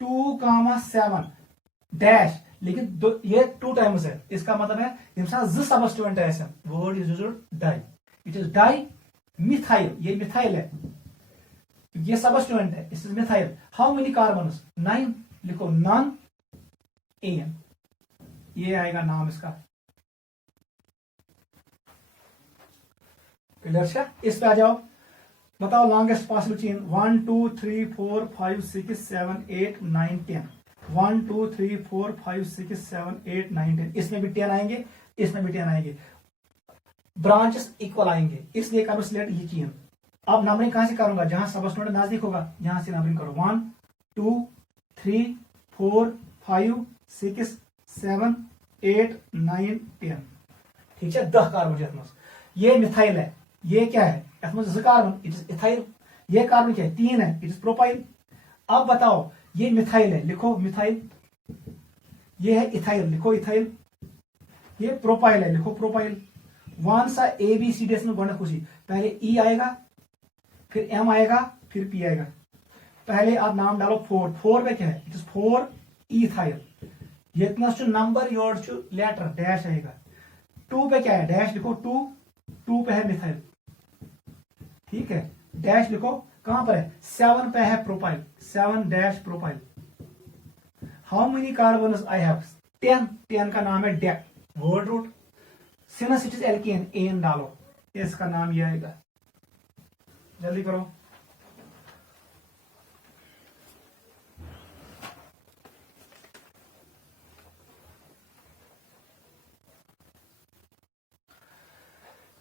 2,7 डैश, लेकिन ये 2 टाइम्स है, इसका मतलब है सबस्टिट्यूएंट है, word is used di, it is di methyl, ये मिथाइल है, ये सबस्टिट्यूएंट है, इस मिथाइल। हाउ मेनी कार्बन्स 9, लिखो नॉन एन, ये आएगा नाम इसका। क्लियर? इस पे आ जाओ, बताओ लॉन्गेस्ट पॉसिबल चेन 1 2 3 4 5 6 7 8 9 10, 1 2 3 4 5 6 7 8 9 10, इसमें भी 10 आएंगे, इसमें भी 10 आएंगे, ब्रांचेस इक्वल आएंगे, इसलिए करो सिलेक्ट ये चेन। अब नंबरिंग कहां से करूंगा, जहां सबस्टिट्यूएंट नजदीक होगा, यहां से नंबरिंग करो 1 2 3 4 5 6 7 8 9 10, ठीक है, 10 कार्बन। ये मिथाइल है, ये क्या है, कार्बन, इट इज इथाइल, ये कार्बन क्या है, 3 है, इट इज प्रोपाइल। अब बताओ ये मिथाइल है, लिखो मिथाइल, ये है इथाइल, लिखो इथाइल, ये प्रोपाइल है, लिखो प्रोपाइल। वन सा ए बी सी डी में गणना खुशी, पहले ई आएगा, फिर एम आएगा, फिर पी आएगा। पहले आप नाम डालो 4, 4 पे क्या है, इट इज 4 इथाइल, ये नंबर योर लेटर डैश आएगा। 2 पे क्या है, डैश लिखो 2 पे है मिथाइल, ठीक है, डैश लिखो, कहां पर है, 7 पे है propyl, 7 dash propyl. How many carbon I have, 10 का नाम है dec, word root, since it is alkane, ane डालो, इसका नाम ये आएगा, जल्दी करो।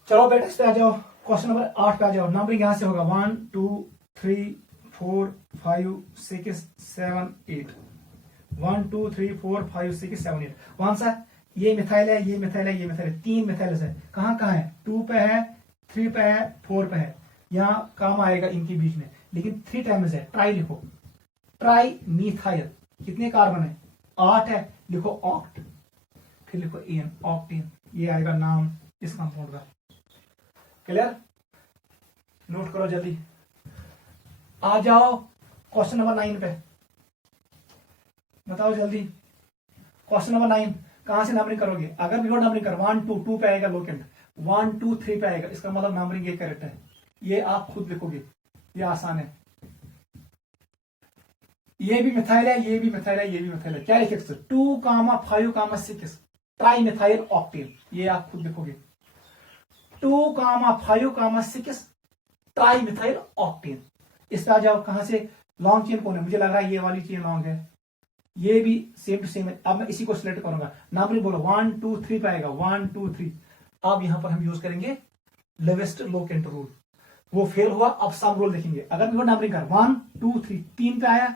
चलो बेटा इस पे आ जाओ, क्वेश्चन नंबर 8 पे आ जाओ। नंबरिंग यहां से होगा 1 2 3 4 5 6 7 8, 1 2 3 4 5 6 7 8। कौन सा, ये मिथाइल है, ये मिथाइल है, ये मिथाइल है, 3 मिथाइल है, कहां है, 2 पे है, 3 पे है, 4 पे है, यहां काम आएगा इनके बीच में, लेकिन 3 टाइम्स है, ट्राई लिखो, ट्राई मिथाइल, कितने कार्बन है, 8 है, लिखो ऑक्ट, फिर लिखो एन, ऑक्टेन, ये आएगा नाम इस कंपाउंड का। क्लियर? नोट करो जल्दी। आ जाओ क्वेश्चन नंबर 9 पे, बताओ जल्दी। क्वेश्चन नंबर 9 कहां से नंबरिंग करोगे, अगर बिफोर नंबरिंग कर 1 2 2 पे आएगा लोकेंट, 1 2 3 पे आएगा, इसका मतलब नंबरिंग ये करेक्ट है, ये आप खुद लिखोगे, ये आसान है। ये भी मिथाइल है, ये भी मिथाइल है, ये भी मिथाइल है, क्या लिखे 2, 5, 6 ट्राई मिथाइल ऑक्टेन, ये आप खुद लिखोगे, 2, 5, 6 ट्राई मिथाइल ऑक्टेन। इस पे आ जाओ, कहां से, लॉन्ग चेन कौन है, मुझे लग रहा है ये वाली चेन लॉन्ग है, ये भी सेम टू सेम है। अब मैं इसी को सिलेक्ट करूंगा, नंबरिंग बोलो 1 2 3 पे आएगा, 1 2 3। अब यहां पर हम यूज करेंगे लोवेस्ट लोकेंट रूल, वो फेल हुआ, अब सम रूल देखेंगे। अगर मैं नंबरिंग कर 1 2 3, 3 पे आया,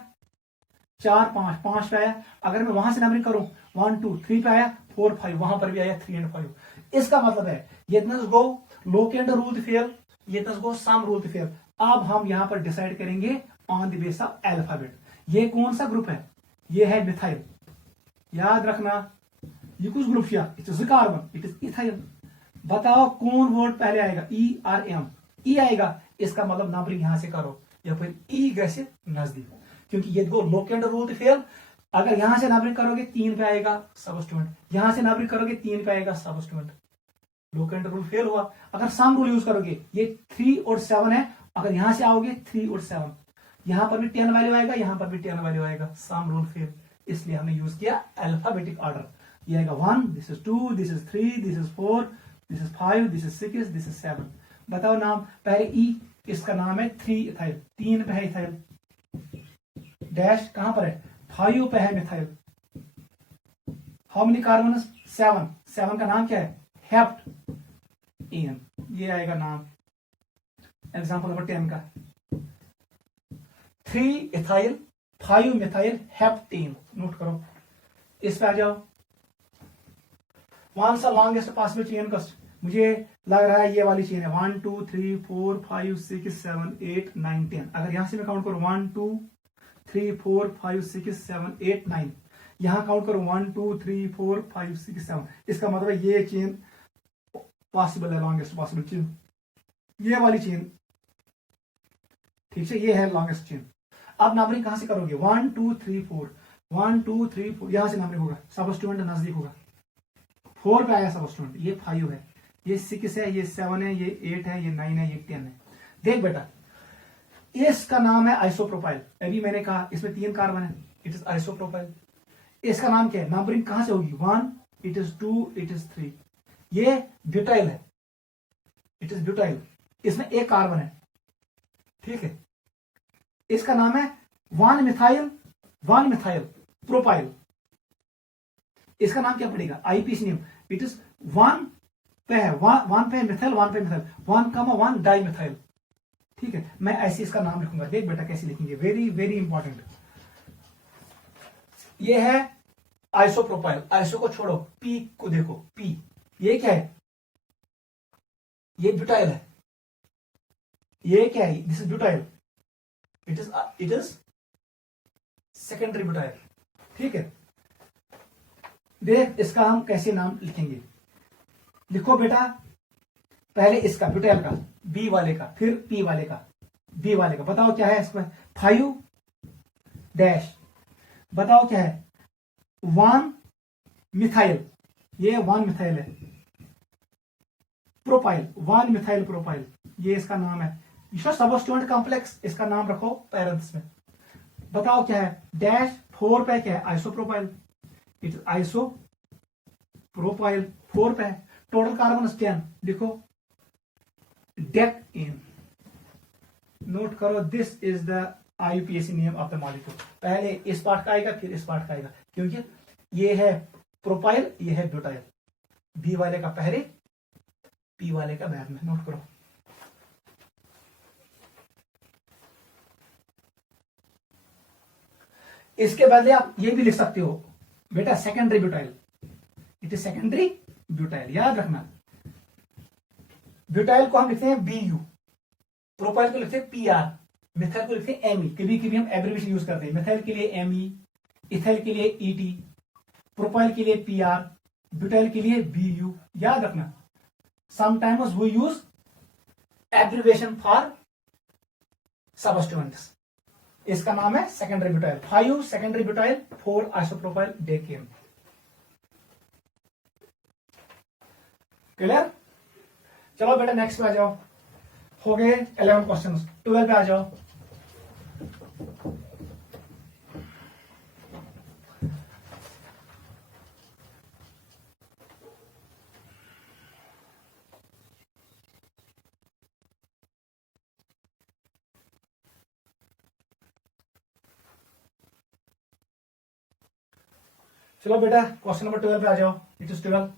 4 5, 5 पे आया, अगर मैं वहां से नंबरिंग करूं 1 2 3 पे आया, 4 5, वहां पर भी आया 3 एंड 5, इसका मतलब है ये गो लोकेंट रूल फेल, ये गो सम रूल फेल। अब हम यहां पर डिसाइड करेंगे on the base of alphabet, ये कौन सा ग्रुप है, ये है मिथाइल, याद रखना, ये कुछ ग्रुप किया, it is carbon, it is ethyl. बताओ कौन वर्ड पहले आएगा, ई आर एम, ई आएगा, इसका मतलब नंबरिंग यहां से करो, या फिर ई गैसे नजदीक, क्योंकि ये दो लोकेंट रूल फेल। अगर यहां से नंबरिंग करोगे 3 पे आएगा सबस्टिट्यूएंट, यहां से नंबरिंग करोगे 3 पे आएगा सबस्टिट्यूएंट, लोकेंट रूल फेल हुआ। अगर सम रूल यूज करोगे, ये 3 और 7 है, अगर यहां से आओगे 3 और 7, यहां पर भी 10 वैल्यू आएगा, यहां पर भी 10 वैल्यू आएगा, सम रूल फेल, इसलिए हमने यूज किया अल्फाबेटिक ऑर्डर। ये आएगा 1, this is 2, this is 3, this is 4, this is 5, this is 6, this is 7। बताओ नाम, पहले ई, इसका नाम है 3 इथाइल, 3 पे है इथाइल, डैश कहां पर है, 5 पे है मिथाइल। हाउ मेनी कार्बन, 7, 7 का नाम क्या है, हेप्ट एन, ये आएगा नाम। एग्जांपल नंबर 10 का 3 इथाइल 5 मिथाइल हेप्टेन, नोट करो। इस पे आ जाओ, वन सा लॉन्गेस्ट पॉसिबल चेन का, मुझे लग रहा है ये वाली चेन है, 1 2 3 4 5 6 7 8 9 10। अगर यहां से मैं काउंट करूं 1 2 3 4 5 6 7 8 9, यहां काउंट करो 1 2 3 4 5 6 7, इसका मतलब ये चेन पॉसिबल है, लॉन्गेस्ट पॉसिबल चेन, ये वाली चेन, ठीक है, ये है लॉन्गेस्ट चेन। अब नंबरिंग कहां से करोगे? 1 2 3 4, 1 2 3 4, यहां से नंबरिंग होगा। सबस्टिट्यूएंट नजदीक होगा, 4 पे आया सबस्टिट्यूएंट, ये 5 है, ये 6 है, ये 7 है, ये 8 है, ये 9 है, ये 10 है। देख बेटा, इसका नाम है आइसोप्रोपाइल। अभी मैंने कहा इसमें 3 कार्बन है, इट इज आइसोप्रोपाइल। इसका नाम क्या है? नंबरिंग कहां से होगी? 1, इट इज 2, इट इज 3। ये ब्यूटाइल है, इट इज ब्यूटाइल, इसमें एक कार्बन है, ठीक है। इसका नाम है 1 मिथाइल प्रोपाइल। इसका नाम क्या पड़ेगा? आईपीसी नेम, इट इज 1 पे है, 1 पे मिथाइल, 1 पे मिथाइल, 1,1 डाई मिथाइल, ठीक है। मैं ऐसे इसका नाम लिखूंगा, देख बेटा कैसे लिखेंगे, वेरी वेरी इंपॉर्टेंट। ये है आइसोप्रोपाइल, आइसो को छोड़ो, पी को देखो, पी ये क्या है? ये ब्यूटाइल है। ये क्या है? This is butyl, it is secondary butyl, ठीक है। देख इसका हम कैसे नाम लिखेंगे, लिखो बेटा, पहले इसका ब्यूटाइल का, बी वाले का, फिर पी वाले का, बी वाले का। बताओ क्या है इसमें? 5 डैश, बताओ क्या है? 1 मिथाइल, ये 1 मिथाइल है, प्रोपाइल, 1 मिथाइल प्रोपाइल, ये इसका नाम है। सबस्टिट्यूएंट कॉम्प्लेक्स, इसका नाम रखो पैरेंथेसिस में। बताओ क्या है? डैश 4 पे क्या है? आइसोप्रोपाइल, इट इज आइसोप्रोपाइल, 4 पे है। टोटल कार्बन 10, लिखो डेक इन, नोट करो, this is the IUPAC name of the molecule. पहले इस पार्ट का आएगा, फिर इस पार्ट का आएगा, क्योंकि ये है प्रोपाइल, ये है ब्यूटाइल। बी वाले का पहले, पी वाले का बाद में, नोट करो। इसके बदले आप ये भी लिख सकते हो बेटा, secondary butyl, it is secondary butyl, याद रखना। ब्यूटाइल को हम लिखते हैं बीयू, प्रोपाइल को लिखते हैं पीआर, मिथाइल को लिखते हैं एमई। कभी कभी हम एब्रिविएशन यूज करते हैं, मिथाइल के लिए एमई, इथाइल के लिए ईटी, प्रोपाइल के लिए पीआर, ब्यूटाइल के लिए बीयू, याद रखना। Sometimes we use abbreviation for substituents. इसका नाम है secondary butyl, 5 secondary butyl, 4 isopropyl decane. Clear? चलो बेटा नेक्स्ट पे आ जाओ, हो गए 11 क्वेश्चन। 12 पे आ जाओ। चलो बेटा क्वेश्चन नंबर 12 पे आ जाओ, इट इज 12।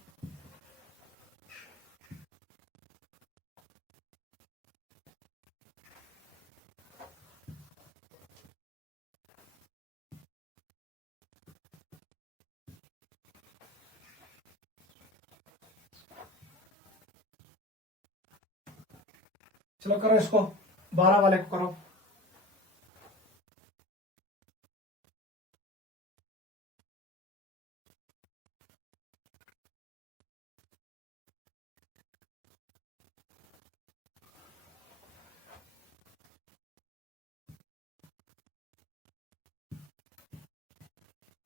चलो करो इसको, 12 वाले को करो।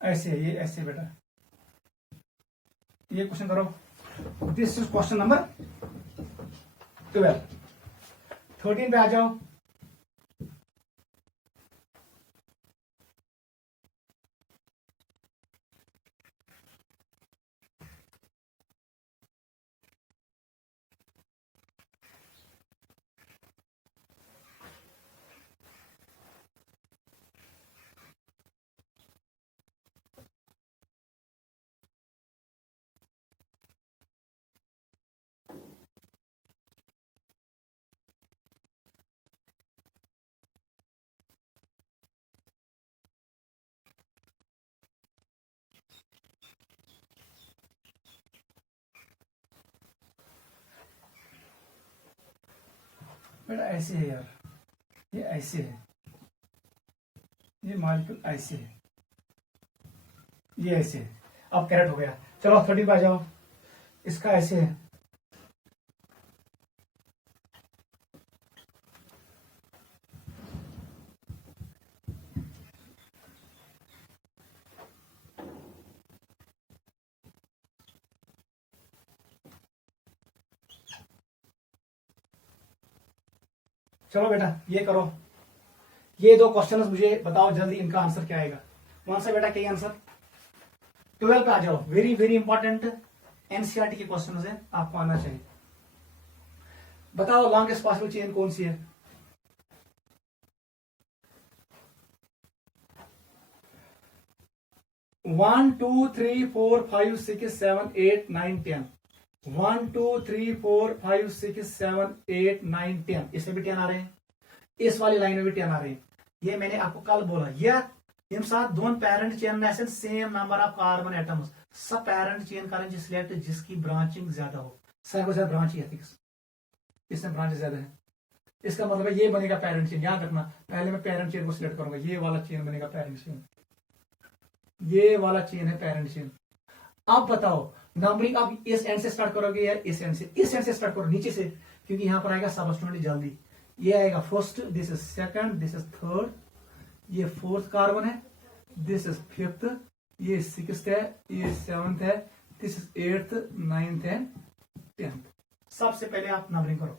ऐसे है, ये ऐसे बेटा, ये क्वेश्चन करो। This is question number 12। 13 पे आ जाओ। बेटा ऐसे है यार, ये ऐसे है, ये मॉलिक्यूल ऐसे है, ये ऐसे है। अब कैरेट हो गया। चलो 30 पे आ जाओ, इसका ऐसे है, चलो बेटा ये करो, ये दो क्वेश्चन मुझे बताओ जल्दी, इनका आंसर क्या आएगा। कौन सा बेटा, क्या आंसर? 12 पे आ जाओ, वेरी वेरी इंपॉर्टेंट एनसीईआरटी के क्वेश्चन है, आपको आना चाहिए। बताओ लॉन्गेस्ट पॉसिबल चेन कौन सी है? One two three four five six seven eight nine 10, 1 2 3 4 5 6 7 8 9 10, इसमें भी 10 आ रहे हैं, इस वाली लाइन में भी 10 आ रहे हैं। ये मैंने आपको कल बोला, यह यम साथ दोन पैरेंट चेन में same number of carbon atoms, सब पैरेंट चेन करें सिलेक्ट जिसकी ब्रांचिंग ज्यादा हो। सारे को ज्यादा ब्रांच है, इसमें ब्रांच ज्यादा है, इसका मतलब है ये बनेगा पैरेंट चेन। याद रखना, पहले मैं पैरेंट चेन को सिलेक्ट करूंगा, ये वाला चेन बनेगा पैरेंट चेन, ये वाला चेन है पैरेंट चेन। अब बताओ नंबरिंग आप इस एंड से स्टार्ट करोगे या इस एंड से? इस एंड से स्टार्ट करो, नीचे से, क्योंकि यहां पर आएगा सबस्टिट्यूएंट जल्दी। ये आएगा first, this is second, this is third, ये फोर्थ कार्बन है, दिस इज फिफ्थ, ये सिक्स्थ है, ये सेवंथ है, this is eighth, ninth and 10th। सबसे पहले आप नंबरिंग करो,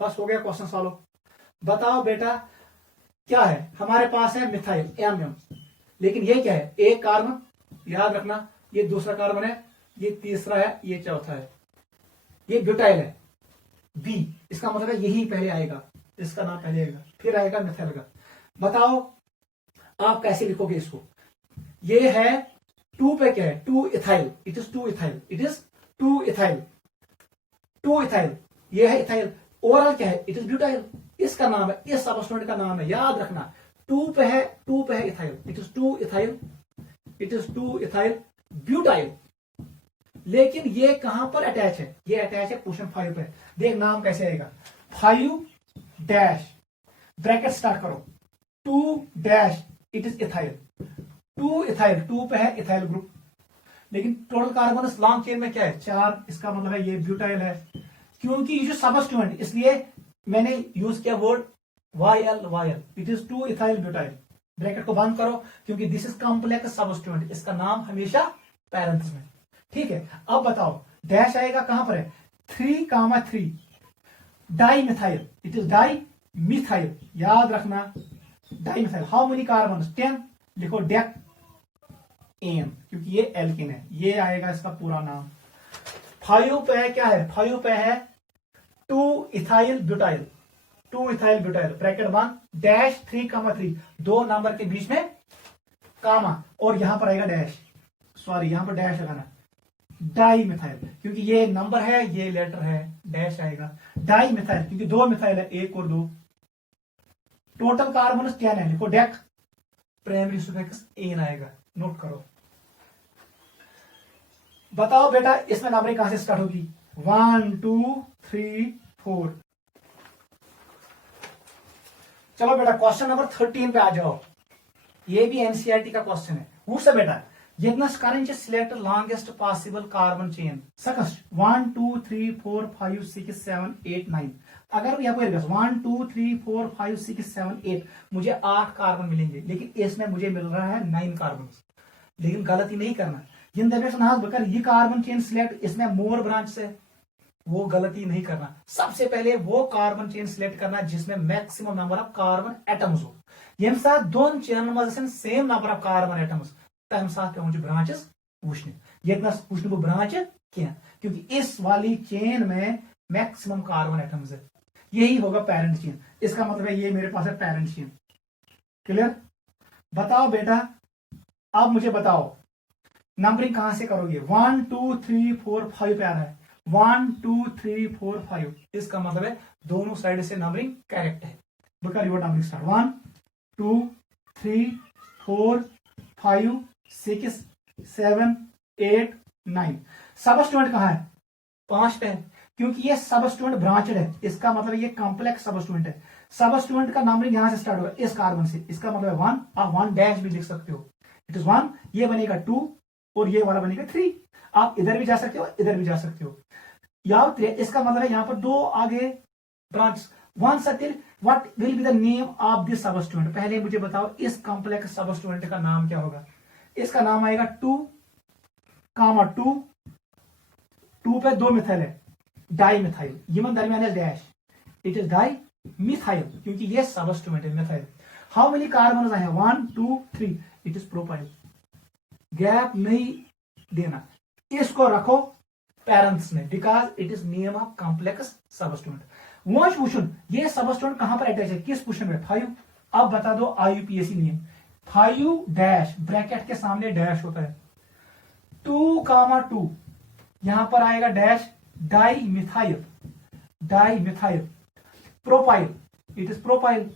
बस हो गया क्वेश्चन सॉल्व। बताओ बेटा क्या है, हमारे पास है मिथाइल एम, लेकिन ये क्या है? एक कार्बन, याद रखना, ये दूसरा कार्बन है, ये तीसरा है, ये चौथा है, ये ब्यूटाइल है बी, इसका मतलब है यही पहले आएगा, इसका नाम पहले आएगा, फिर आएगा मिथाइल का। बताओ आप कैसे लिखोगे इसको? ये है 2 पे क्या है? 2 ethyl, it is 2 ethyl, it is 2 ethyl, 2 ethyl, ये है इथाइल। ओवरऑल क्या है? इट इज ब्यूटाइल, इसका नाम है, इस सबस्टिट्यूएंट का नाम है, याद रखना। 2 पे है, 2 पे है ethyl, it is 2 ethyl, it is 2 ethyl butyl. लेकिन ये कहां पर अटैच है? ये अटैच है पोजीशन 5 पे। देख नाम कैसे आएगा, 5 डैश, ब्रैकेट स्टार्ट करो, 2 dash, it is ethyl, 2 ethyl, 2 पे है इथाइल ग्रुप, लेकिन टोटल कार्बन इस लॉन्ग चेन में क्या है? 4, इसका मतलब है ये ब्यूटाइल है। क्योंकि ये जो सबस्टिट्यूएंट, इसलिए मैंने यूज किया word YL, YL, it is 2 ethyl butyl. Bracket को बंद करो, क्योंकि दिस इज कॉम्प्लेक्स सबस्टिट्यूएंट, इसका नाम हमेशा पैरेंथेसिस में, ठीक है। अब बताओ डैश आएगा कहां पर है? 3,3 di methyl, it is di methyl, याद रखना die methyl. How many carbon? 10, लिखो डेक एन, क्योंकि ये एल्किन है, ये आएगा इसका पूरा नाम। 5 पे है क्या है? 5 पे है 2 ethyl butyl, 2 ethyl butyl, bracket बंद, डैश 3,3, 2 नंबर के बीच में कामा, और यहां पर आएगा डैश, सॉरी यहां पर डैश लगाना, डाई मिथाइल, क्योंकि ये नंबर है, ये लेटर है, डैश आएगा। डाई मिथाइल, क्योंकि 2 मिथाइल है, 1 और 2, टोटल कार्बन 10 है, लिखो डेक, प्राइमरी सुफिक्स एन आएगा, नोट करो। बताओ बेटा इसमें नंबरिंग कहां से स्टार्ट होगी? 1 2 3 4। चलो बेटा क्वेश्चन नंबर 13 पे आ जाओ, ये भी एनसीईआरटी का क्वेश्चन है। वूसे बेटा यतनस करें select longest possible carbon chain सकस 1 2 3 4 5 6 7 8 9। अगर यहाँ पर 1 2 3 4 5 6 7 8, मुझे 8 कार्बन मिलेंगे, लेकिन इसमें मुझे मिल रहा है 9 कार्बन। लेकिन गलती नहीं करना, जिन दफे बकर ये कार्बन चेन सिलेक्ट, इसमें मोर ब्रांच है, वो गलती नहीं करना। सबसे पहले वो कार्बन चेन सिलेक्ट करना जिसमें maximum number of carbon atoms हो। यम साथ दोन चेन मज same number of carbon atoms, तम साथ पे मुझे ब्रांचेस वुचन, यतनस वुचन बह ब्रांच क्या, क्योंकि इस वाली चेन में मैक्सिमम कार्बन एटम्स है, यही होगा पैरेंट चेन। इसका मतलब है ये मेरे पास है पैरेंट चेन। क्लियर? बताओ बेटा, अब मुझे बताओ नंबरिंग कहां से करोगे? 1 2 3 4 5 पे आ रहा है, 1 2 3 4 5, इसका मतलब है दोनों साइड से नंबरिंग करेक्ट है। बकर योर नंबरिंग स्टार्ट 1 2 3 4 5 6 7 8 9। सबस्टिट्यूएंट कहां है? 5 पे है, क्योंकि ये सबस्टिट्यूएंट ब्रांचेड है, इसका मतलब ये कॉम्प्लेक्स सबस्टिट्यूएंट है। सबस्टिट्यूएंट का नंबरिंग यहां से स्टार्ट होगा इस कार्बन से, इसका मतलब 1, आप 1 डैश भी लिख सकते हो, इट इज 1, ये बनेगा 2 और ये वाला बनेगा 3। आप इधर भी जा सकते हो, इधर भी जा सकते हो, या इसका मतलब है यहां पर 2 आगे branch 1 circle. What will be the name of this substituent? पहले मुझे बताओ इस कॉम्प्लेक्स सबस्टिट्यूएंट का नाम क्या होगा? इसका नाम आएगा 2, 2 पे 2 मिथाइल है, डाई मिथाइल, यमन दरमियान है dash, it is di methyl, क्योंकि ये सबस्टिट्यूएंट है मिथाइल। हाउ मेनी कार्बन है? 1 2 3, इट इज प्रोपाइल। गैप नहीं देना, इसको रखो पैरेंट्स में, because it is name of complex substituent. वो ये सबस्टिट्यूएंट कहां पर अटैच है, किस पोजीशन में? 5। अब बता दो IUPAC नियम, 5 डैश, ब्रैकेट के सामने डैश होता है, 2, यहां पर आएगा dash, di methyl, propyl, it is propyl.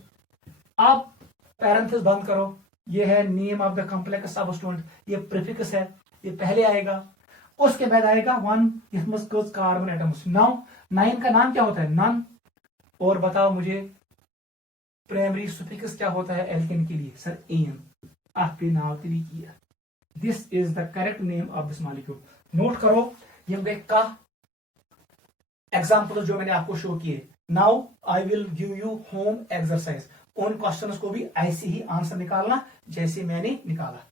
अब पैरेंथेसिस बंद करो, ये है नेम ऑफ द कॉम्प्लेक्स सबस्टिट्यूएंट, ये प्रीफिक्स है, ये पहले आएगा, उसके बाद आएगा 1, इसमें कार्बन एटम्स। नाउ 9 का नाम क्या होता है? नन। और बताओ मुझे प्राइमरी सुफिक्स क्या होता है एल्केन के लिए? Sir ane. आपके नाव किया, this is the correct name of this molecule. Note करो ये का एग्जाम्पल जो मैंने आपको शो किए। Now I will give you home exercise, उन क्वेश्चंस को भी ऐसे ही आंसर निकालना जैसे मैंने निकाला।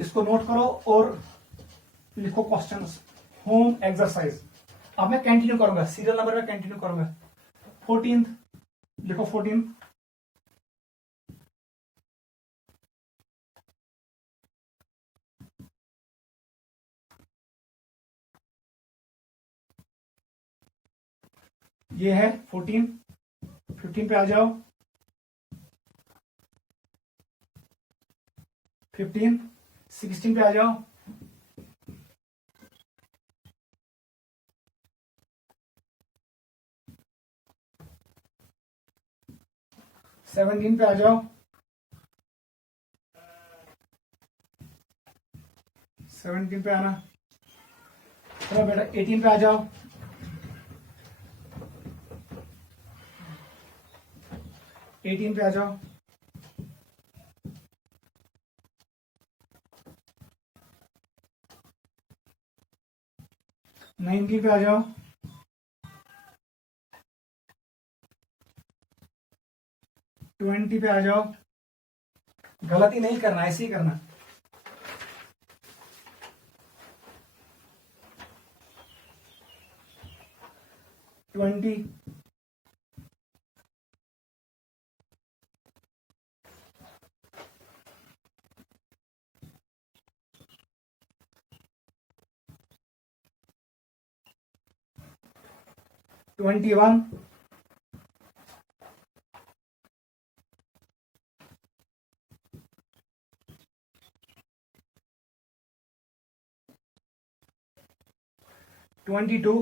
इसको नोट करो और लिखो क्वेश्चंस, होम एक्सरसाइज। अब मैं कंटिन्यू करूंगा, सीरियल नंबर में कंटिन्यू करूंगा। 14 लिखो, 14। ये है 14। 15 पे आ जाओ, 15। 16 पे आ जाओ, 17 पे आ जाओ, 17 पे आना। चलो बेटा 18 पे आ जाओ, 18 पे आ जाओ, 19 पे आ जाओ, 20 पे आ जाओ। गलती नहीं करना, ऐसे ही करना। 20, 21, 22,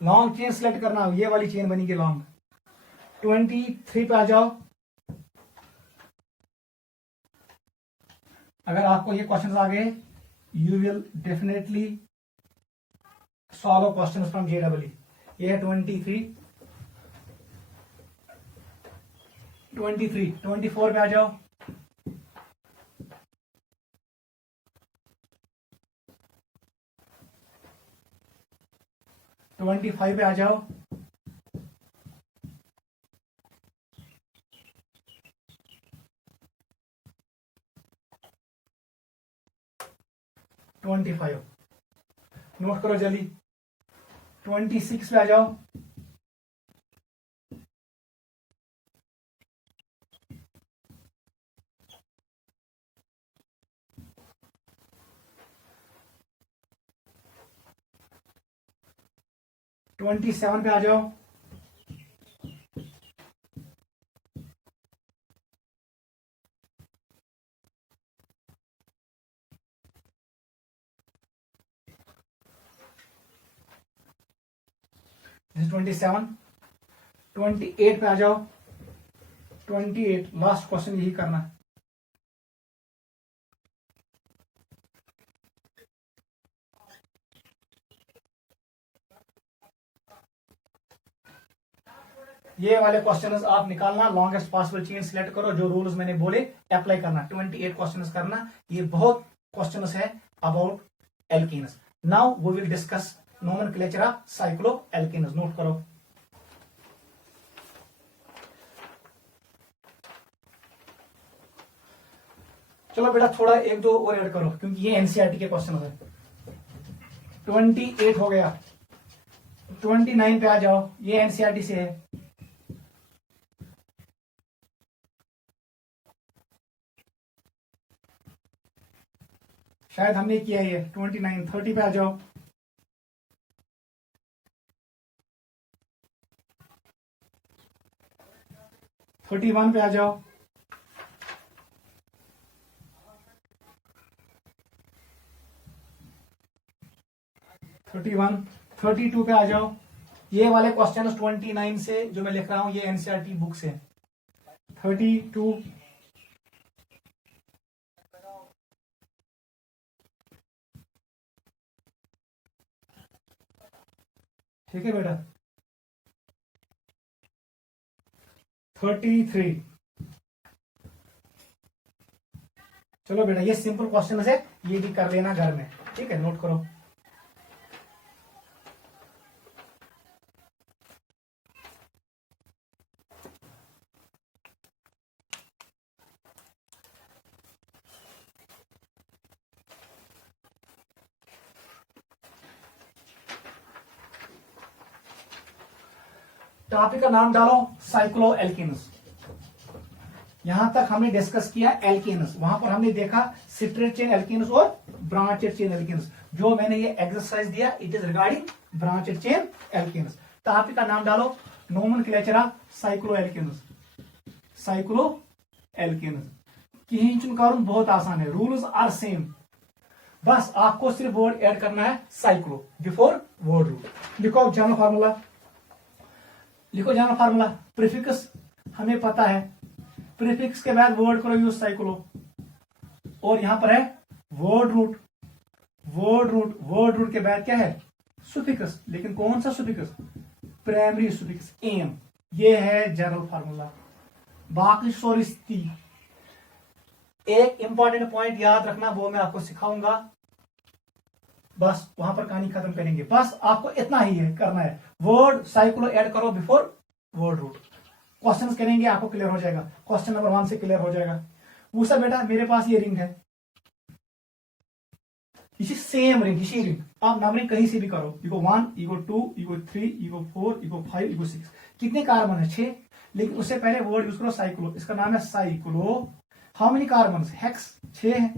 'लॉन्ग चेन सेलेक्ट करना, ये वाली चेन बनी के लॉन्ग। 23 पे आ जाओ। अगर आपको ये क्वेश्चंस आ गए, you will definitely solve questions from JEE। ये है 23, 24 पे आ जाओ। 25 पे आ जाओ। 25 नोट करो जल्दी। 26 पे आ जाओ। 27 पे आ जाओ। 27। 28 पे आ जाओ। 28 लास्ट क्वेश्चन यही करना है। ये वाले क्वेश्चंस आप निकालना, लॉन्गेस्ट पॉसिबल चेन सिलेक्ट करो, जो रूल्स मैंने बोले अप्लाई करना। 28 क्वेश्चंस करना। ये बहुत क्वेश्चंस है about alkenes. Now we will discuss nomenclature of cycloalkenes. Note करो। चलो बेटा थोड़ा एक दो और ऐड करो क्योंकि ये एनसीईआरटी के क्वेश्चन है। 28 हो गया, 29 पे आ जाओ, ये एनसीईआरटी से है। शायद हमने किया ये 29, 30 पे आ जाओ। थर्टी 31 पे आ जाओ। 31, 32 पे आ जाओ। ये वाले क्वेश्चन 29 से जो मैं लिख रहा हूं ये एनसीईआरटी बुक से। 32, ठीक है बेटा। 33, चलो बेटा ये सिंपल क्वेश्चन है, ये भी कर लेना घर में, ठीक है, नोट करो। टॉपिक का नाम डालो साइक्लो एल्केन्स। यहां तक हमने डिस्कस किया एल्केन्स, वहां पर हमने देखा सिट्रेट चेन एल्केन्स और ब्रांचेड चेन एल्केन्स। जो मैंने ये एक्सरसाइज दिया it is regarding branched chain alkanes. Topic का नाम डालो nomenclature cyclo alkanes. Cyclo alkanes कहीं चुनकारुन बहुत आसान है, रूल्स आर सेम, बस आपको सिर्फ वर्ड ऐड करना है साइक्लो बिफोर वर्ड रूल। लिखो जनरल फार्मूला, लिखो जनरल फार्मूला। प्रीफिक्स हमें पता है, प्रीफिक्स के बाद वर्ड करो यूज साइक्लो, और यहां पर है word root. Word root, word root के बाद क्या है सुफिक्स, लेकिन कौन सा सुफिक्स, प्राइमरी सुफिक्स एम। ये है जनरल फार्मूला। बाकी सोरिस्ती एक इंपॉर्टेंट पॉइंट याद रखना, वो मैं आपको सिखाऊंगा, बस वहां पर कहानी खत्म करेंगे। बस आपको इतना ही है करना है, वर्ड साइक्लो ऐड करो बिफोर वर्ड रूट। क्वेश्चंस करेंगे आपको क्लियर हो जाएगा, क्वेश्चन नंबर 1 से क्लियर हो जाएगा। वो सब बेटा मेरे पास ये रिंग है, ये सेम रिंग, इसी रिंग। आप नंबरिंग कहीं से भी करो, इको 1, इको 2, इको 3, इको 4, इको 5, इको 6। कितने कार्बन है 6, लेकिन उससे पहले वर्ड यूज करो साइक्लो, इसका नाम है cyclo. How many carbon, hex 6 है,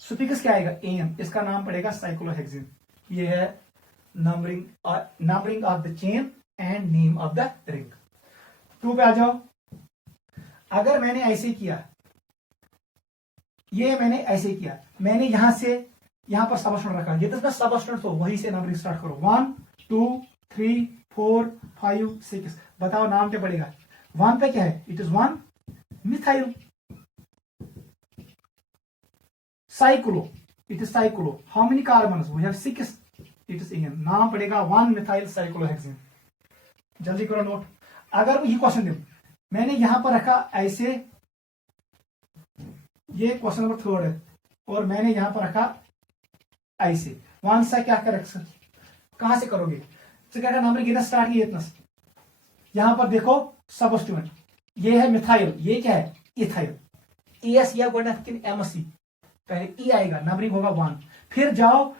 सुफिक्स क्या आएगा एम, इसका नाम पड़ेगा साइक्लोहेक्सिन। ये है numbering of the chain and name of the ring. 2 पे आ जाओ। अगर मैंने ऐसे किया, ये मैंने ऐसे किया, मैंने यहां से यहां पर सबस्टेंट रखा, जितना सबस्टेंट हो वहीं से नंबरिंग स्टार्ट करो। 1, 2, 3, 4, 5, 6। बताओ नाम क्या पड़ेगा। 1 पे क्या है, it is 1 methyl cyclo, it is cyclo. How many carbons, we have 6, it is ane. नाम पड़ेगा 1 मिथाइल साइक्लोहेक्सिन। जल्दी करो नोट। अगर ये क्वेश्चन दे, मैंने यहां पर रखा ऐसे, ये क्वेश्चन नंबर 3 है, और मैंने यहां पर रखा ऐसे। 1 से क्या कर, कहां से करोगे, तो क्या नंबर गिनना स्टार्ट किया इतना। यहां पर देखो सबस्टिट्यूएंट, ये है मिथाइल, ये क्या है इथाइल। एस या एमसी, पहले ई आएगा, नंबरिंग होगा 1। फिर जाओ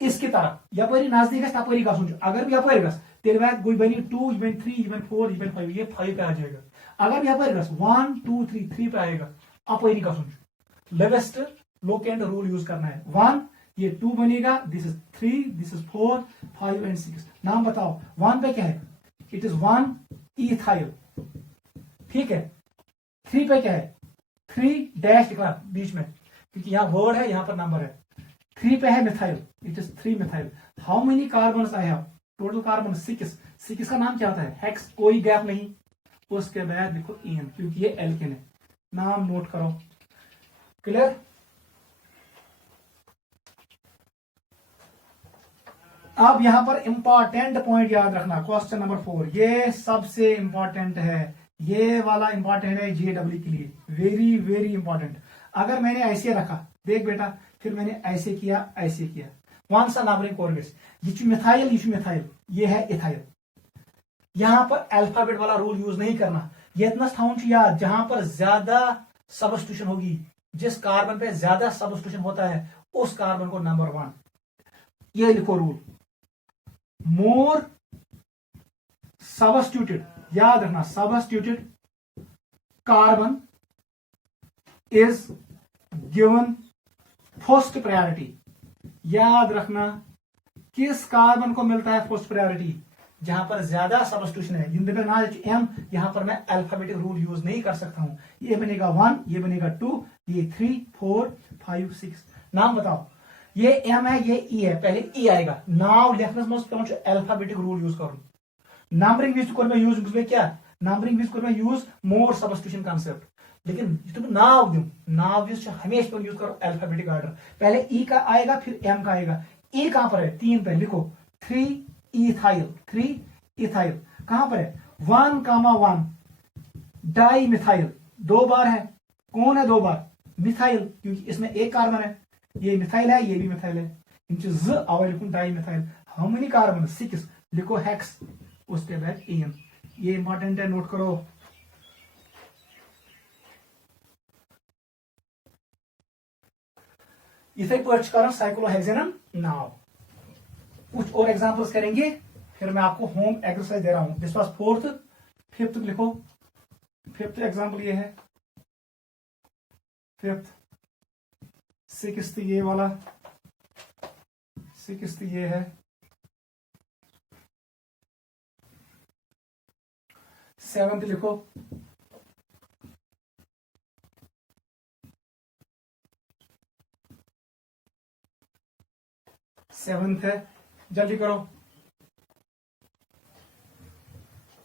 इसकी तरफ, यपरी नजदीक है तपरी का सोचो, अगर भी यपरी गस तेरे बाद कोई बनी 2, 3, 4, 5, ये 5 पे आ जाएगा। अगर भी यपरी गस 1, 2, 3 पे आएगा, अपरी का सोचो। लेवेस्ट लोकेंट रूल यूज करना है। 1 ये 2 बनेगा, this is 3, this is 4, 5 and 6। नाम बताओ 1 पे क्या है, इट इज 1 इथाइल, ठीक है। 3 पे क्या है, 3 डैश लिखना बीच में, क्योंकि यहां वर्ड है, यहां पर नंबर है। 3 पे है methyl, it is 3 methyl. How many carbon I have, total carbon 6। 6 का नाम क्या होता है, हेक्स, कोई गैप नहीं। उसके बाद लिखो एन, क्योंकि ये एल्केन है। नाम नोट करो, क्लियर। अब यहां पर इंपॉर्टेंट पॉइंट याद रखना, क्वेश्चन नंबर 4, ये सबसे इंपॉर्टेंट है, ये वाला इंपॉर्टेंट है जेडब्ल्यू के लिए, वेरी वेरी इंपॉर्टेंट। अगर मैंने ऐसे रखा, देख बेटा, फिर मैंने ऐसे किया, ऐसे किया, वन सा नंबरिंग कोऑर्डिनेट्स, ये मिथाइल, ये मिथाइल, ये है इथाइल। यहां पर अल्फाबेट वाला रूल यूज नहीं करना, ये इतना याद, जहां पर ज्यादा सबस्टिट्यूशन होगी जिस कार्बन पे ज्यादा सब्स्टिट्यूशन होता है उस कार्बन को नंबर 1। ये लिखो रूल, मोर सब्स्टिट्यूटेड, याद रखना substituted carbon is given first priority. याद रखना किस कार्बन को मिलता है फर्स्ट प्रायोरिटी, जहां पर ज्यादा सब्स्टिट्यूशन है। एम, यहां पर मैं अल्फाबेटिक रूल यूज नहीं कर सकता हूं। ये बनेगा 1, ये बनेगा 2, ये 3, 4, 5, 6। नाम बताओ, ये एम है, ये ई है, पहले ई आएगा। नाउ लिखने में अल्फाबेटिक रूल यूज करूं। नंबरिंग विच कर यूज क्या, नंबरिंग विच कर यूज मोर सब्स्टिट्यूशन कांसेप्ट। लेकिन तुम नाव दूं, नाव विच हमेशा यूज करो अल्फाबेटिक ऑर्डर। पहले ई का आएगा, फिर एम का आएगा। ई कहां पर है, 3 पे लिखो 3 इथाइल, 3 इथाइल। कहां पर है 1,1 डाई मिथाइल, 2 बार है। कौन है 2 बार, मिथाइल, क्योंकि इसमें एक कार्बन है। ये मिथाइल है, ये भी मिथाइल है। ज आवा लिखूं die methyl. How many carbon, 6, लिखो हेक्स, उसके बाद एन। ये इंपॉर्टेंट है, नोट करो। इसे कर साइक्लोहेक्सेनम नाउ। कुछ और एग्जांपल्स करेंगे, फिर मैं आपको होम एक्सरसाइज दे रहा हूं। दिस वाज 4th, 5th लिखो। 5th एग्जांपल ये है, 5th, 6th ये वाला, 6th ये है, 7th लिखो, 7th है, जल्दी करो,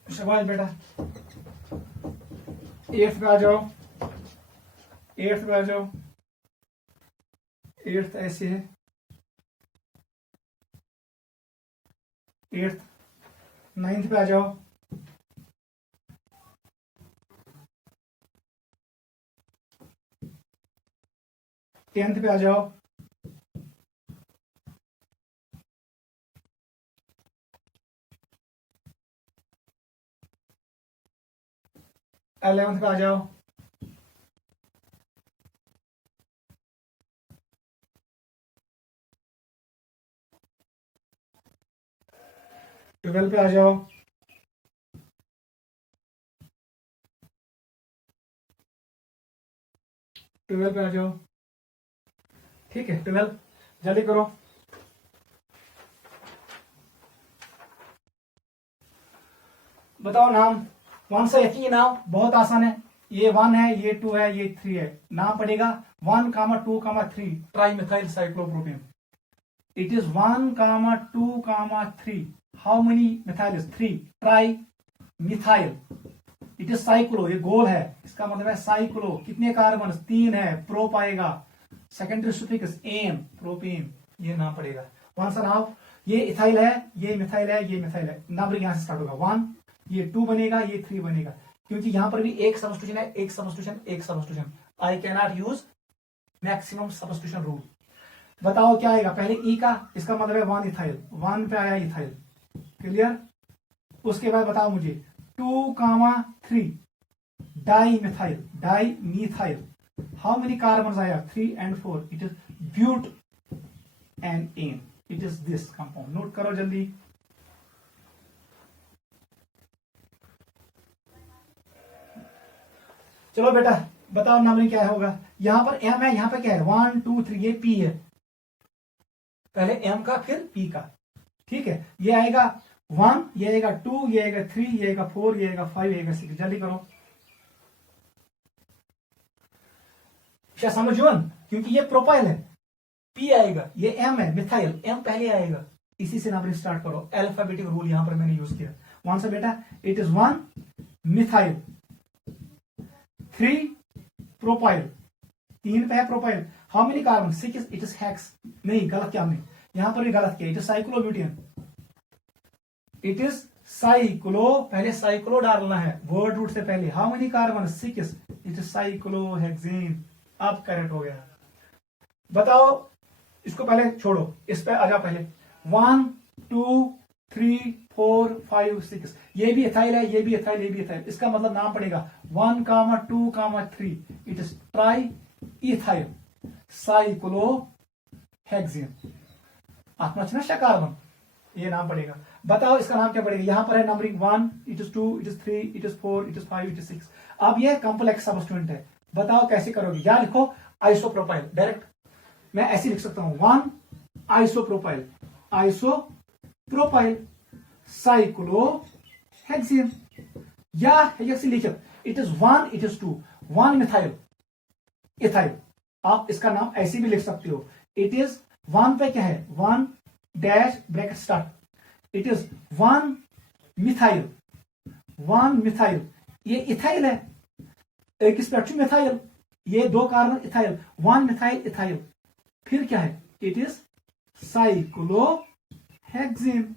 शाबाश बेटा। 8th पे आ जाओ, 8th पे आ जाओ, 8th ऐसे है, 8th। 9th पे आ जाओ, 10th पे आ जाओ, 11th पे आ जाओ, 12 पे आ जाओ, 12 पे आ जाओ। ठीक है, 12 जल्दी करो। बताओ नाम, 1 से एक ही नाम, बहुत आसान है। ये 1 है, ये 2 है, ये 3 है। नाम पड़ेगा 1, 2, 3 tri methyl cyclopropane. It is 1, 2, 3। How many methyl is 3 tri methyl. It is cyclo, ये गोल है, इसका मतलब है साइक्लो। कितने कार्बन, 3 है, प्रोप आएगा। सेकेंडरी सुफिक्स एन, प्रोपेन, ये नाम पड़ेगा। वन सा नाम, ये इथाइल है, ये मिथाइल है, ये मिथाइल है। नंबर यहां से स्टार्ट होगा 1, ये 2 बनेगा, ये 3 बनेगा, क्योंकि यहां पर भी एक सब्स्टिट्यूशन है, एक सब्स्टिट्यूशन, एक substitution. I can not use maximum substitution rule. बताओ क्या आएगा, पहले ई का, इसका मतलब है 1 इथाइल, 1 पे आया इथाइल, क्लियर। उसके बाद बताओ मुझे 2, 3 di methyl, di methyl. How many carbon आया, 3 and 4। It is but and ane, it is this compound. Note करो जल्दी। चलो बेटा बताओ नंबरिंग क्या होगा। यहां पर एम है, यहां पर क्या है 1, 2, 3, ये पी है। पहले एम का फिर पी का, ठीक है। ये आएगा 1, ये आएगा 2, ये आएगा 3, ये आएगा 4, ये आएगा 5, ये आएगा 6। जल्दी करो, क्या समझो, क्योंकि ये प्रोपाइल है, पी आएगा, ये एम है मिथाइल, एम पहले आएगा। इसी से नंबरिंग स्टार्ट करो। अल्फाबेटिक रूल यहां पर मैंने यूज किया। वन सा बेटा, इट इज 1 मिथाइल, 3 प्रोपाइल, 3 पे है propyl. How many carbon, 6। It is hex, नहीं गलत क्या हमने यहां पर भी गलत किया। It is cyclobutane, it is cyclo, पहले साइक्लो डालना है वर्ड रूट से पहले। How many carbon, 6। It is cyclohexane. अब करेक्ट हो गया। बताओ, इसको पहले छोड़ो, इस पे आ जाओ पहले। 1, 2, 3, 4, 5, 6। ये भी इथाइल है, ये भी इथाइल, ये भी इथाइल। इसका मतलब नाम पड़ेगा 1, 2, 3। It is try ethyl cyclohexane. आपका ना कार्बन, ये नाम पड़ेगा। बताओ इसका नाम क्या पड़ेगा? यहां पर है numbering 1, it is 2, it is 3, it is 4, it is 5, it is 6। अब ये कॉम्प्लेक्स सबस्टिट्यूएंट है। बताओ कैसे करोगे? या लिखो आइसोप्रोपाइल, डायरेक्ट मैं ऐसे लिख सकता हूं 1 आइसोप्रोपाइल, आइसोप्रोपाइल साइक्लोहेक्सेन। या ऐसे लिखो it is 1, it is 2, 1 methyl ethyl. आप इसका नाम ऐसे भी लिख सकते हो। इट इज 1 पे क्या है? 1 dash bracket start, it is 1 methyl, 1 methyl. ये इथाइल है, एक स्पेक्ट्रम मिथाइल, ये 2 कार्बन इथाइल, 1 मिथाइल इथाइल। फिर क्या है? It is cyclohexane.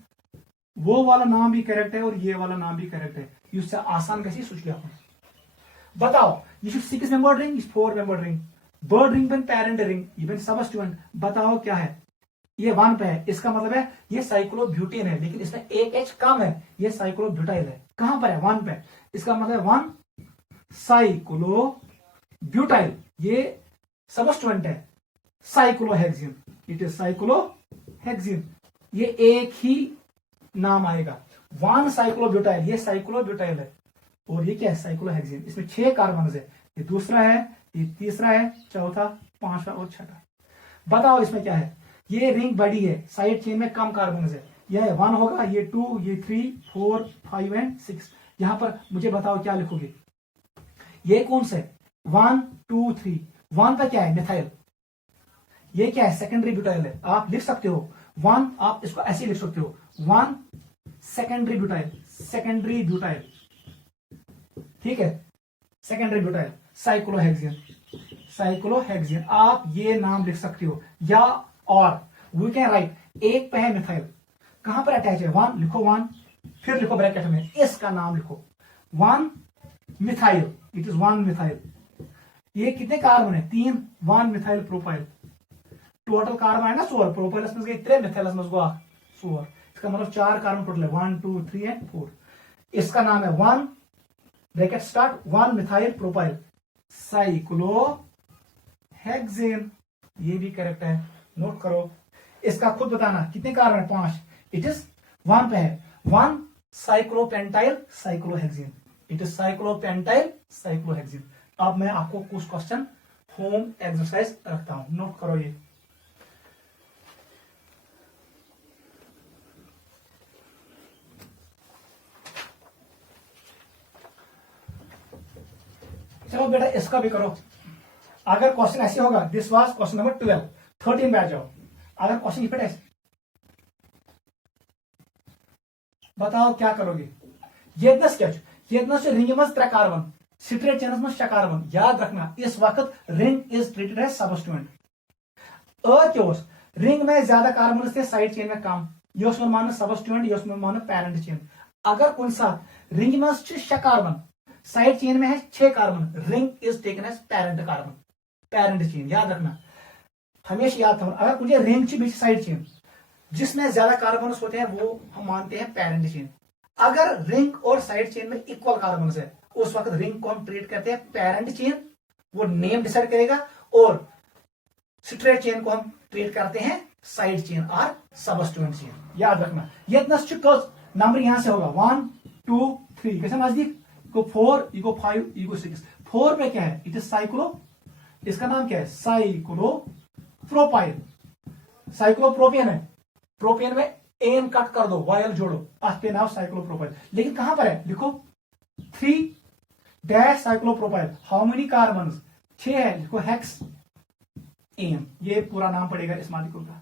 वो वाला नाम भी करेक्ट है और ये वाला नाम भी करेक्ट है। इससे आसान कैसे सोच लिया? बताओ ये 6 member ring, 4 member ring, bird ring बन पैरेंट रिंग, इवन सबस्टिट्यूएंट। बताओ क्या है? ये 1 पे है, इसका मतलब है ये साइक्लोब्यूटेन है, लेकिन इसमें एक एच कम है, ये साइक्लोब्यूटाइल है। कहां पर है? 1 पे। इसका मतलब 1 साइक्लोब्यूटाइल, ये सबस्टिट्यूएंट है साइक्लोहेक्सेन, इट इज साइक्लोहेक्सेन। ये एक ही नाम आएगा 1 साइक्लोब्यूटाइल, ये साइक्लोब्यूटाइल है और ये क्या है? साइक्लोहेक्सेन। इसमें 6 कार्बन है, ये दूसरा है, ये तीसरा है, चौथा, पांचवा और छठा। बताओ इसमें क्या है? ये रिंग बड़ी है, साइड चेन में कम कार्बन है, यह 1 होगा, ये 2, ये 3, 4, 5 एंड 6। यहां पर मुझे बताओ क्या लिखोगे? ये कौन से? 1, 2, 3। 1 का क्या है? मिथाइल। ये क्या है? सेकेंडरी ब्यूटाइल है। आप लिख सकते हो 1, आप इसको ऐसे लिख सकते हो 1 सेकेंडरी ब्यूटाइल, सेकेंडरी ब्यूटाइल, ठीक है, सेकेंडरी ब्यूटाइल साइक्लोहेक्सेन, साइक्लोहेक्सेन। आप ये नाम लिख सकते हो। या और वी कैन राइट, एक पे है मिथाइल, कहां पर अटैच है? 1 लिखो, 1, फिर लिखो ब्रैकेट में इसका नाम लिखो 1 मिथाइल, इट इज 1 मिथाइल। ये कितने कार्बन है? 3, 1 मिथाइल प्रोपाइल। टोटल कार्बन है ना 4, प्रोपाइल में गए 3, मिथाइल में गो 4। इसका मतलब 4 कार्बन टोटल है, 1, 2, 3 एंड 4। इसका नाम है 1 bracket start 1 methyl propyl cyclohexane. ये भी करेक्ट है, नोट करो। इसका खुद बताना कितने कार्बन है? 5। इट इज 1 पे है 1 साइक्लोपेंटाइल साइक्लोहेक्सेन, इट इज साइक्लोपेंटाइल साइक्लोहेक्सेन। अब मैं आपको कुछ क्वेश्चन होम एक्सरसाइज रखता हूं, नोट करो ये। चलो बेटा इसका भी करो। अगर क्वेश्चन ऐसे होगा, दिस वाज क्वेश्चन नंबर 12, 13 बैठ जाओ। अगर क्वेश्चन रिपीट है, बताओ क्या करोगे? येतनस क्या येतनस रिंग मज 3 कार्बन, स्ट्रेट चेनस मज 6 कार्बन। याद रखना इस वक्त ring is treated as substituent. Ring में ज्यादा कार्बन थे, साइड चेन में कम, ये मान सबस्टिट्यूएंट, ये मान पैरेंट चेन। अगर कौन सा रिंग में 6 कार्बन, साइड चेन में है 6 carbon, ring is taken as parent carbon, parent chain. याद रखना, हमेशा याद रखना। अगर मुझे रिंग के बीच साइड चेन जिसमें ज्यादा कार्बन होते हैं वो हम मानते हैं पैरेंट चेन। अगर रिंग और साइड चेन में इक्वल कार्बन है उस वक्त रिंग को हम ट्रीट करते हैं पैरेंट चेन, वो नेम डिसाइड करेगा, और स्ट्रेट चेन को हम ट्रीट करते हैं साइड चेन और सबस्टिट्यूएंट चेन। याद रखना ये इतना नंबर यहां से होगा 1, 2, 3 कैसे नजदीक, इको 4, इको 5, इको 6। 4 पे क्या है? इट इज साइक्लो, इसका नाम क्या है? साइक्लोप्रोपाइल, साइक्लोप्रोपेन है, प्रोपेन में एन कट कर दो, वायल जोड़ो, पे नाम साइक्लोप्रोपाइल। लेकिन कहां पर है? लिखो 3 dash cyclopropyl. How many carbon? 6 है, लिखो हेक्स एन, ये पूरा नाम पड़ेगा इस मालिक्यूल का,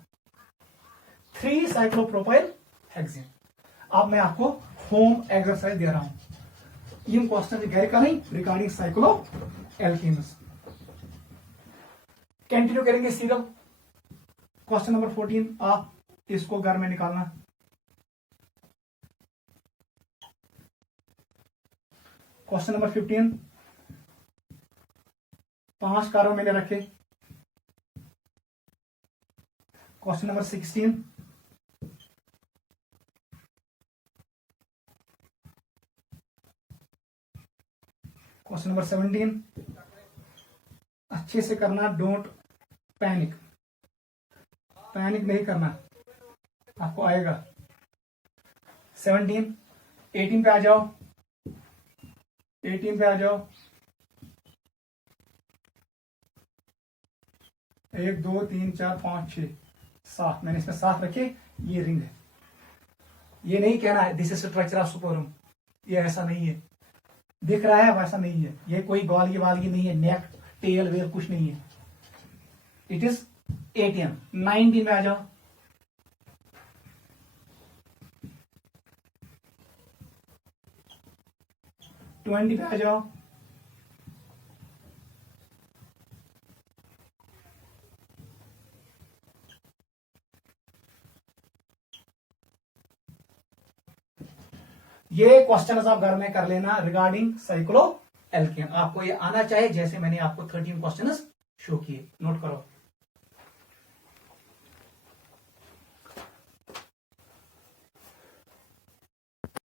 3 साइक्लोप्रोपाइल हेक्सेन। अब मैं आपको होम एक्सरसाइज दे रहा हूं, इन क्वेश्चन घर का नहीं, रिगार्डिंग साइक्लो एल्केन्स। कंटिन्यू करेंगे सीरियल। क्वेश्चन नंबर 14 आप इसको घर में निकालना। क्वेश्चन नंबर 15, 5 कार्बन मैंने रखे। क्वेश्चन नंबर 16, क्वेश्चन नंबर 17, अच्छे से करना, डोंट पैनिक, पैनिक नहीं करना, आपको आएगा। 17, 18 पे आ जाओ, 18 पे आ जाओ। 1 2 3 4 5 6 7, मैंने इसमें 7 रखे, ये रिंग है। ये नहीं कहना है दिस इज स्ट्रक्चर ऑफ सुपरम, ये ऐसा नहीं है, दिख रहा है वैसा नहीं है, ये कोई गॉलगी वालगी नहीं है, नेक टेल वेल कुछ नहीं है। It is 18। 19 में आ जाओ, 20 पे आ जाओ, ये क्वेश्चन आप घर में कर लेना रिगार्डिंग साइक्लो एल्केन। आपको ये आना चाहिए, जैसे मैंने आपको 13 क्वेश्चन शो किए, नोट करो।